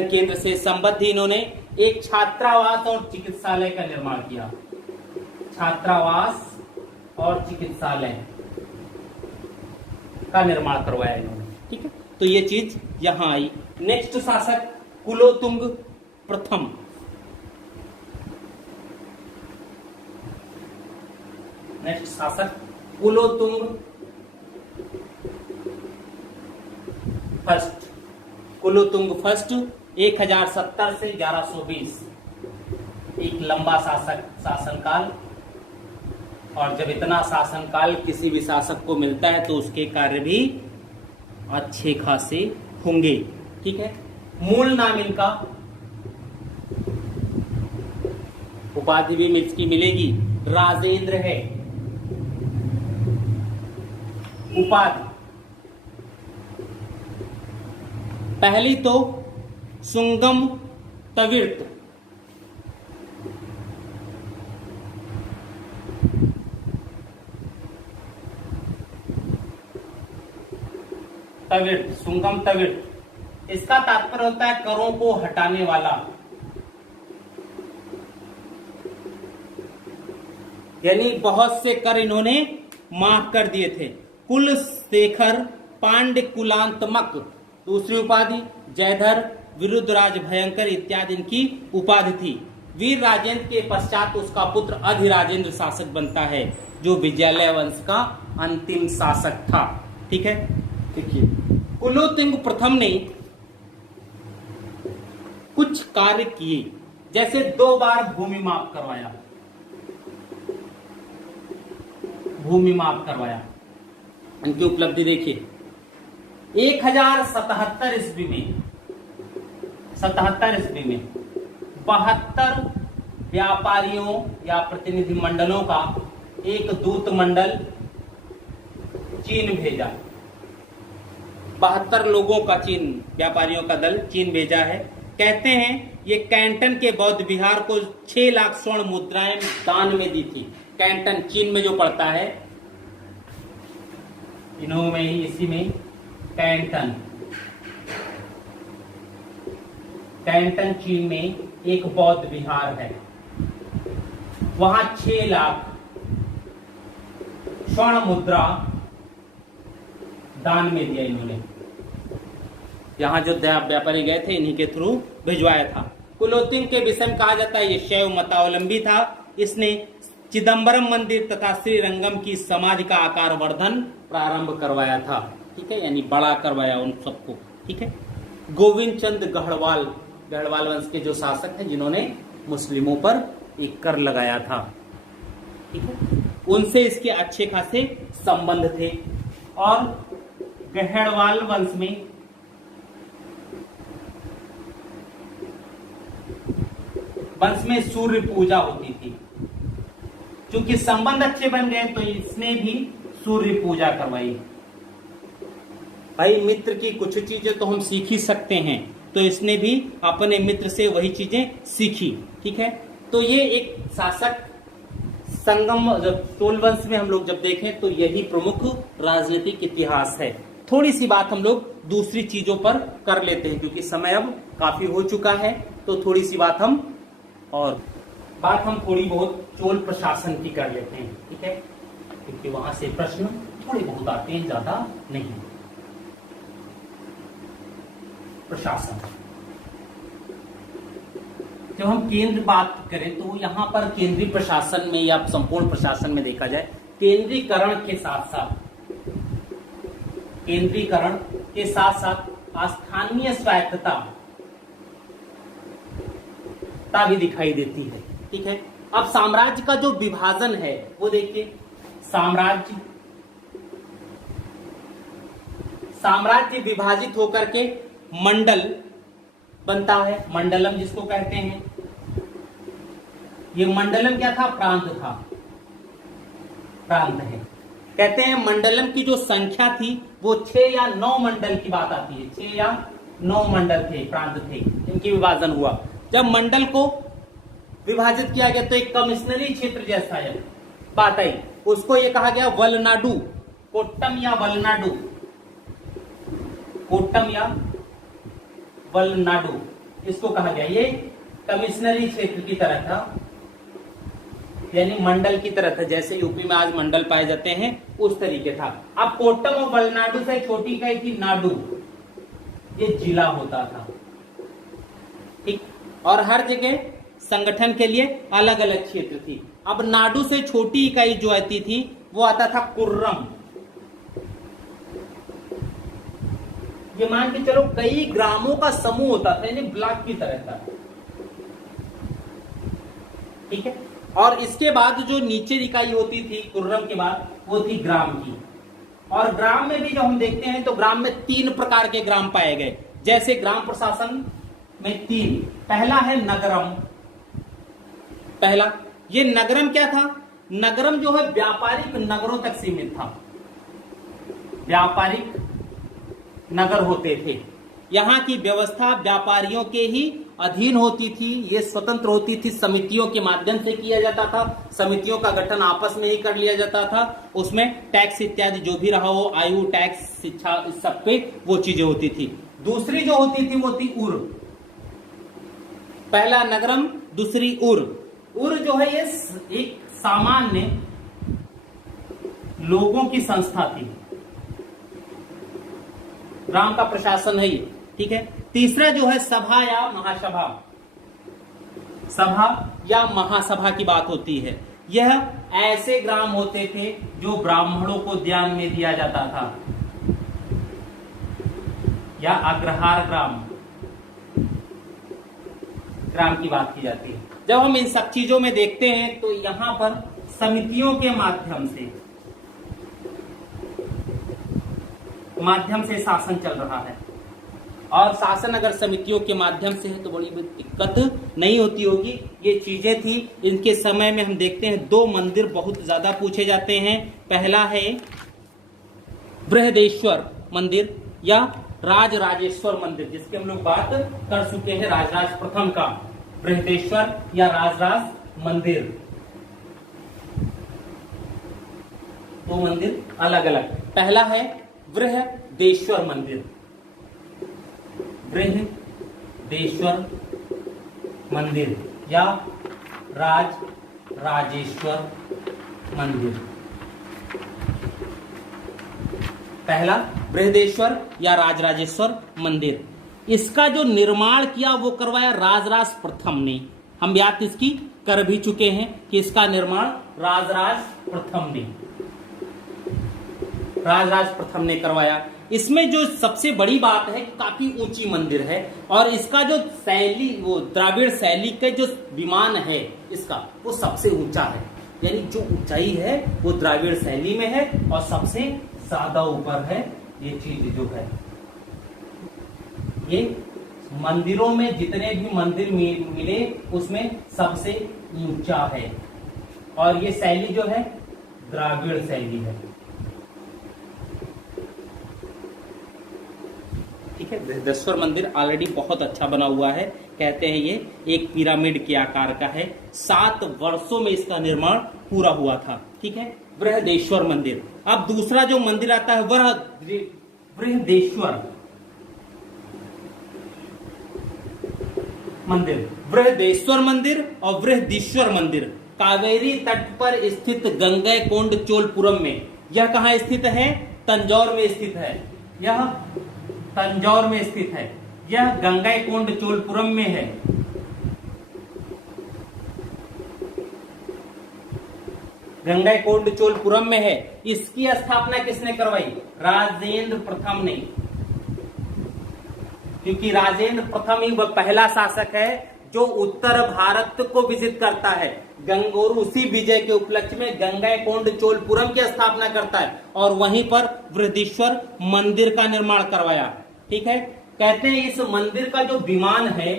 केंद्र से संबद्ध इन्होंने एक छात्रावास और चिकित्सालय का निर्माण किया। छात्रावास और चिकित्सालय का निर्माण करवाया इन्होंने। ठीक है, तो ये चीज यहां आई। नेक्स्ट शासक कुलोतुंग प्रथम। नेक्स्ट शासक कुलोतुंग फर्स्ट। कुलोतुंग फर्स्ट 1070 से 1120। एक लंबा शासनकाल, और जब इतना शासनकाल किसी भी शासक को मिलता है तो उसके कार्य भी अच्छे खासे होंगे। ठीक है, मूल नाम इनका, उपाधि भी इसकी मिलेगी, राजेंद्र है उपाधि। पहली तो सुंगम तविर्त, तविर्त, सुंगम तविर्त, इसका तात्पर्य होता है करों को हटाने वाला, यानी बहुत से कर इन्होंने माफ कर दिए थे। कुलशेखर पांड्य कुलांतमक दूसरी उपाधि, जयधर, विरुद्धराज भयंकर इत्यादि इनकी उपाधि थी। वीर राजेंद्र के पश्चात उसका पुत्र अधिराजेंद्र शासक बनता है, जो विजयालय वंश का अंतिम शासक था। ठीक है, देखिए कुलोत्तुंग प्रथम ने कुछ कार्य किए, जैसे 2 बार भूमि माप करवाया, इनकी उपलब्धि देखिए। 1077 ईस्वी में 72 व्यापारियों या प्रतिनिधि मंडलों का एक दूत मंडल चीन भेजा। 72 लोगों का चीन, व्यापारियों का दल चीन भेजा है। कहते हैं ये कैंटन के बौद्ध विहार को 6 लाख स्वर्ण मुद्राएं दान में दी थी। कैंटन चीन में जो पड़ता है, इन्हों में ही, इसी में कैंटन चीन में एक बौद्ध विहार है, वहां 6 लाख स्वर्ण मुद्रा दान में दिया इन्होंने। यहां जो व्यापारी गए थे इन्हीं के थ्रू भिजवाया था। कुलोत्तुंग के विषय में कहा जाता है ये शैव मतावलंबी था। इसने चिदंबरम मंदिर तथा श्रीरंगम की समाधि का आकार वर्धन प्रारंभ करवाया था। ठीक है, यानी बड़ा करवाया उन सबको। ठीक है, गोविंद चंद गढ़वाल वंश के जो शासक थे जिन्होंने मुस्लिमों पर एक कर लगाया था। ठीक है, उनसे इसके अच्छे खासे संबंध थे। और गढ़वाल वंश में सूर्य पूजा होती थी। क्योंकि संबंध अच्छे बन गए तो इसने भी सूर्य पूजा करवाई। भाई मित्र की कुछ चीजें तो हम सीख ही सकते हैं, तो इसने भी अपने मित्र से वही चीजें सीखी। ठीक है, तो ये एक शासक संगम, जब चोल वंश में हम लोग जब देखें तो यही प्रमुख राजनीतिक इतिहास है। थोड़ी सी बात हम लोग दूसरी चीजों पर कर लेते हैं, क्योंकि समय अब काफी हो चुका है, तो थोड़ी सी बात हम थोड़ी बहुत चोल प्रशासन की कर लेते हैं। ठीक है, क्योंकि वहां से प्रश्न थोड़े बहुत आते हैं, ज्यादा नहीं। प्रशासन, जब हम केंद्र बात करें तो यहाँ पर केंद्रीय प्रशासन में या संपूर्ण प्रशासन में देखा जाए, केंद्रीकरण के साथ साथ स्थानीय स्वायत्तता भी दिखाई देती है। ठीक है, अब साम्राज्य का जो विभाजन है वो देखिए। साम्राज्य विभाजित होकर के मंडल बनता है, मंडलम जिसको कहते हैं। ये मंडलम क्या था? प्रांत है। कहते हैं मंडलम की जो संख्या थी वो 6 या 9 मंडल की बात आती है। 6 या 9 मंडल थे, प्रांत थे, इनकी विभाजन हुआ। जब मंडल को विभाजित किया गया तो एक कमिश्नरी क्षेत्र जैसा है बात आई, उसको ये कहा गया वलनाडु, कोट्टम या वलनाडु, इसको कहा गया। ये कमिश्नरी क्षेत्र की तरह था, यानी मंडल की तरह था, जैसे यूपी में आज मंडल पाए जाते हैं उस तरीके था। अब कोट्टम और वलनाडु से छोटी कही थी नाडु, ये जिला होता था। ठीक, और हर जगह संगठन के लिए अलग अलग क्षेत्र थी। अब नाडु से छोटी इकाई जो आती थी वो आता था कुर्रम। ये मान के चलो कई ग्रामों का समूह होता था, यानी ब्लॉक की तरह था। ठीक है। और इसके बाद जो नीचे इकाई होती थी कुर्रम के बाद, वो थी ग्राम की। और ग्राम में भी जब हम देखते हैं तो ग्राम में 3 प्रकार के ग्राम पाए गए। जैसे ग्राम प्रशासन में 3, पहला है नगरम। पहला ये नगरम क्या था? नगरम जो है व्यापारिक नगरों तक सीमित था। व्यापारिक नगर होते थे, यहाँ की व्यवस्था व्यापारियों के ही अधीन होती थी, ये स्वतंत्र होती थी, समितियों के माध्यम से किया जाता था, समितियों का गठन आपस में ही कर लिया जाता था, उसमें टैक्स इत्यादि जो भी रहा हो, आयु टैक्स, शिक्षा, इस सब पे वो चीजें होती थी। दूसरी जो होती थी वो थी उर। पहला नगरम, दूसरी उर। उर जो है ये एक सामान्य लोगों की संस्था थी, ग्राम का प्रशासन है ये, ठीक है। तीसरा जो है सभा या महासभा। सभा या महासभा की बात होती है। यह ऐसे ग्राम होते थे जो ब्राह्मणों को ध्यान में दिया जाता था, या अग्रहार ग्राम की बात की जाती है। जब हम इन सब चीजों में देखते हैं तो यहां पर समितियों के माध्यम से शासन चल रहा है। और शासन अगर समितियों के माध्यम से है तो बड़ी दिक्कत नहीं होती होगी। ये चीजें थी। इनके समय में हम देखते हैं 2 मंदिर बहुत ज्यादा पूछे जाते हैं। पहला है बृहदेश्वर मंदिर या राजराजेश्वर मंदिर, जिसकी हम लोग बात कर चुके हैं, राजराज प्रथम का बृहदेश्वर या राजराज मंदिर। 2 मंदिर अलग अलग। पहला है बृहदेश्वर मंदिर, बृहदेश्वर मंदिर या राजराजेश्वर मंदिर। पहला बृहदेश्वर या राजराजेश्वर मंदिर। इसका जो निर्माण किया वो करवाया राजराज प्रथम ने। हम बात इसकी कर भी चुके हैं कि इसका निर्माण राजराज प्रथम ने करवाया। इसमें जो सबसे बड़ी बात है, काफी ऊंची मंदिर है और इसका जो शैली, वो द्राविड़ शैली के जो विमान है इसका, वो सबसे ऊंचा है। यानी जो ऊंचाई है वो द्राविड़ शैली में है और सबसे ज्यादा ऊपर है। ये चीज जो है, ये मंदिरों में जितने भी मंदिर मिले उसमें सबसे ऊंचा है। और ये शैली जो है द्राविड़ शैली है, ठीक है। बृहदेश्वर मंदिर ऑलरेडी बहुत अच्छा बना हुआ है। कहते हैं ये एक पिरामिड के आकार का है। 7 वर्षों में इसका निर्माण पूरा हुआ था, ठीक है, बृहदेश्वर मंदिर। अब दूसरा जो मंदिर आता है वह बृहदेश्वर मंदिर। बृहदेश्वर मंदिर और बृहदीश्वर मंदिर कावेरी तट पर स्थित गंगैकोंड चोलपुरम में। यह कहाँ स्थित है? तंजौर में स्थित है। यह तंजौर में स्थित है। यह गंगैकोंड चोलपुरम में है। गंगैकोंड चोलपुरम में है। इसकी स्थापना किसने करवाई? राजेंद्र प्रथम ने, क्योंकि राजेंद्र प्रथम ही वह पहला शासक है जो उत्तर भारत को विजिट करता है। और उसी विजय के उपलक्ष्य में गंगैकोंड चोलपुरम की स्थापना करता है और वहीं पर बृहदीश्वर मंदिर का निर्माण करवाया, ठीक है। कहते हैं इस मंदिर का जो विमान है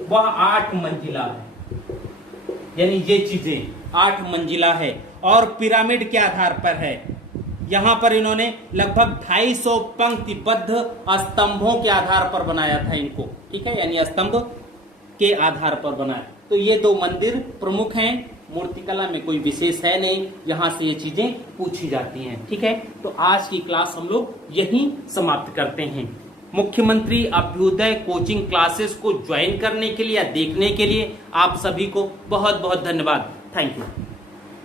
वह 8 मंजिला है, यानी ये चीजें 8 मंजिला है और पिरामिड के आधार पर है। यहां पर इन्होंने लगभग 250 पंक्तिबद्ध स्तंभों के आधार पर बनाया था इनको, ठीक है, यानी स्तंभ के आधार पर बनाया। तो ये 2 मंदिर प्रमुख हैं। मूर्तिकला में कोई विशेष है नहीं, यहां से ये चीजें पूछी जाती हैं, ठीक है। तो आज की क्लास हम लोग यहीं समाप्त करते हैं। मुख्यमंत्री अभ्युदय कोचिंग क्लासेस को ज्वाइन करने के लिए या देखने के लिए आप सभी को बहुत बहुत धन्यवाद। Thank you.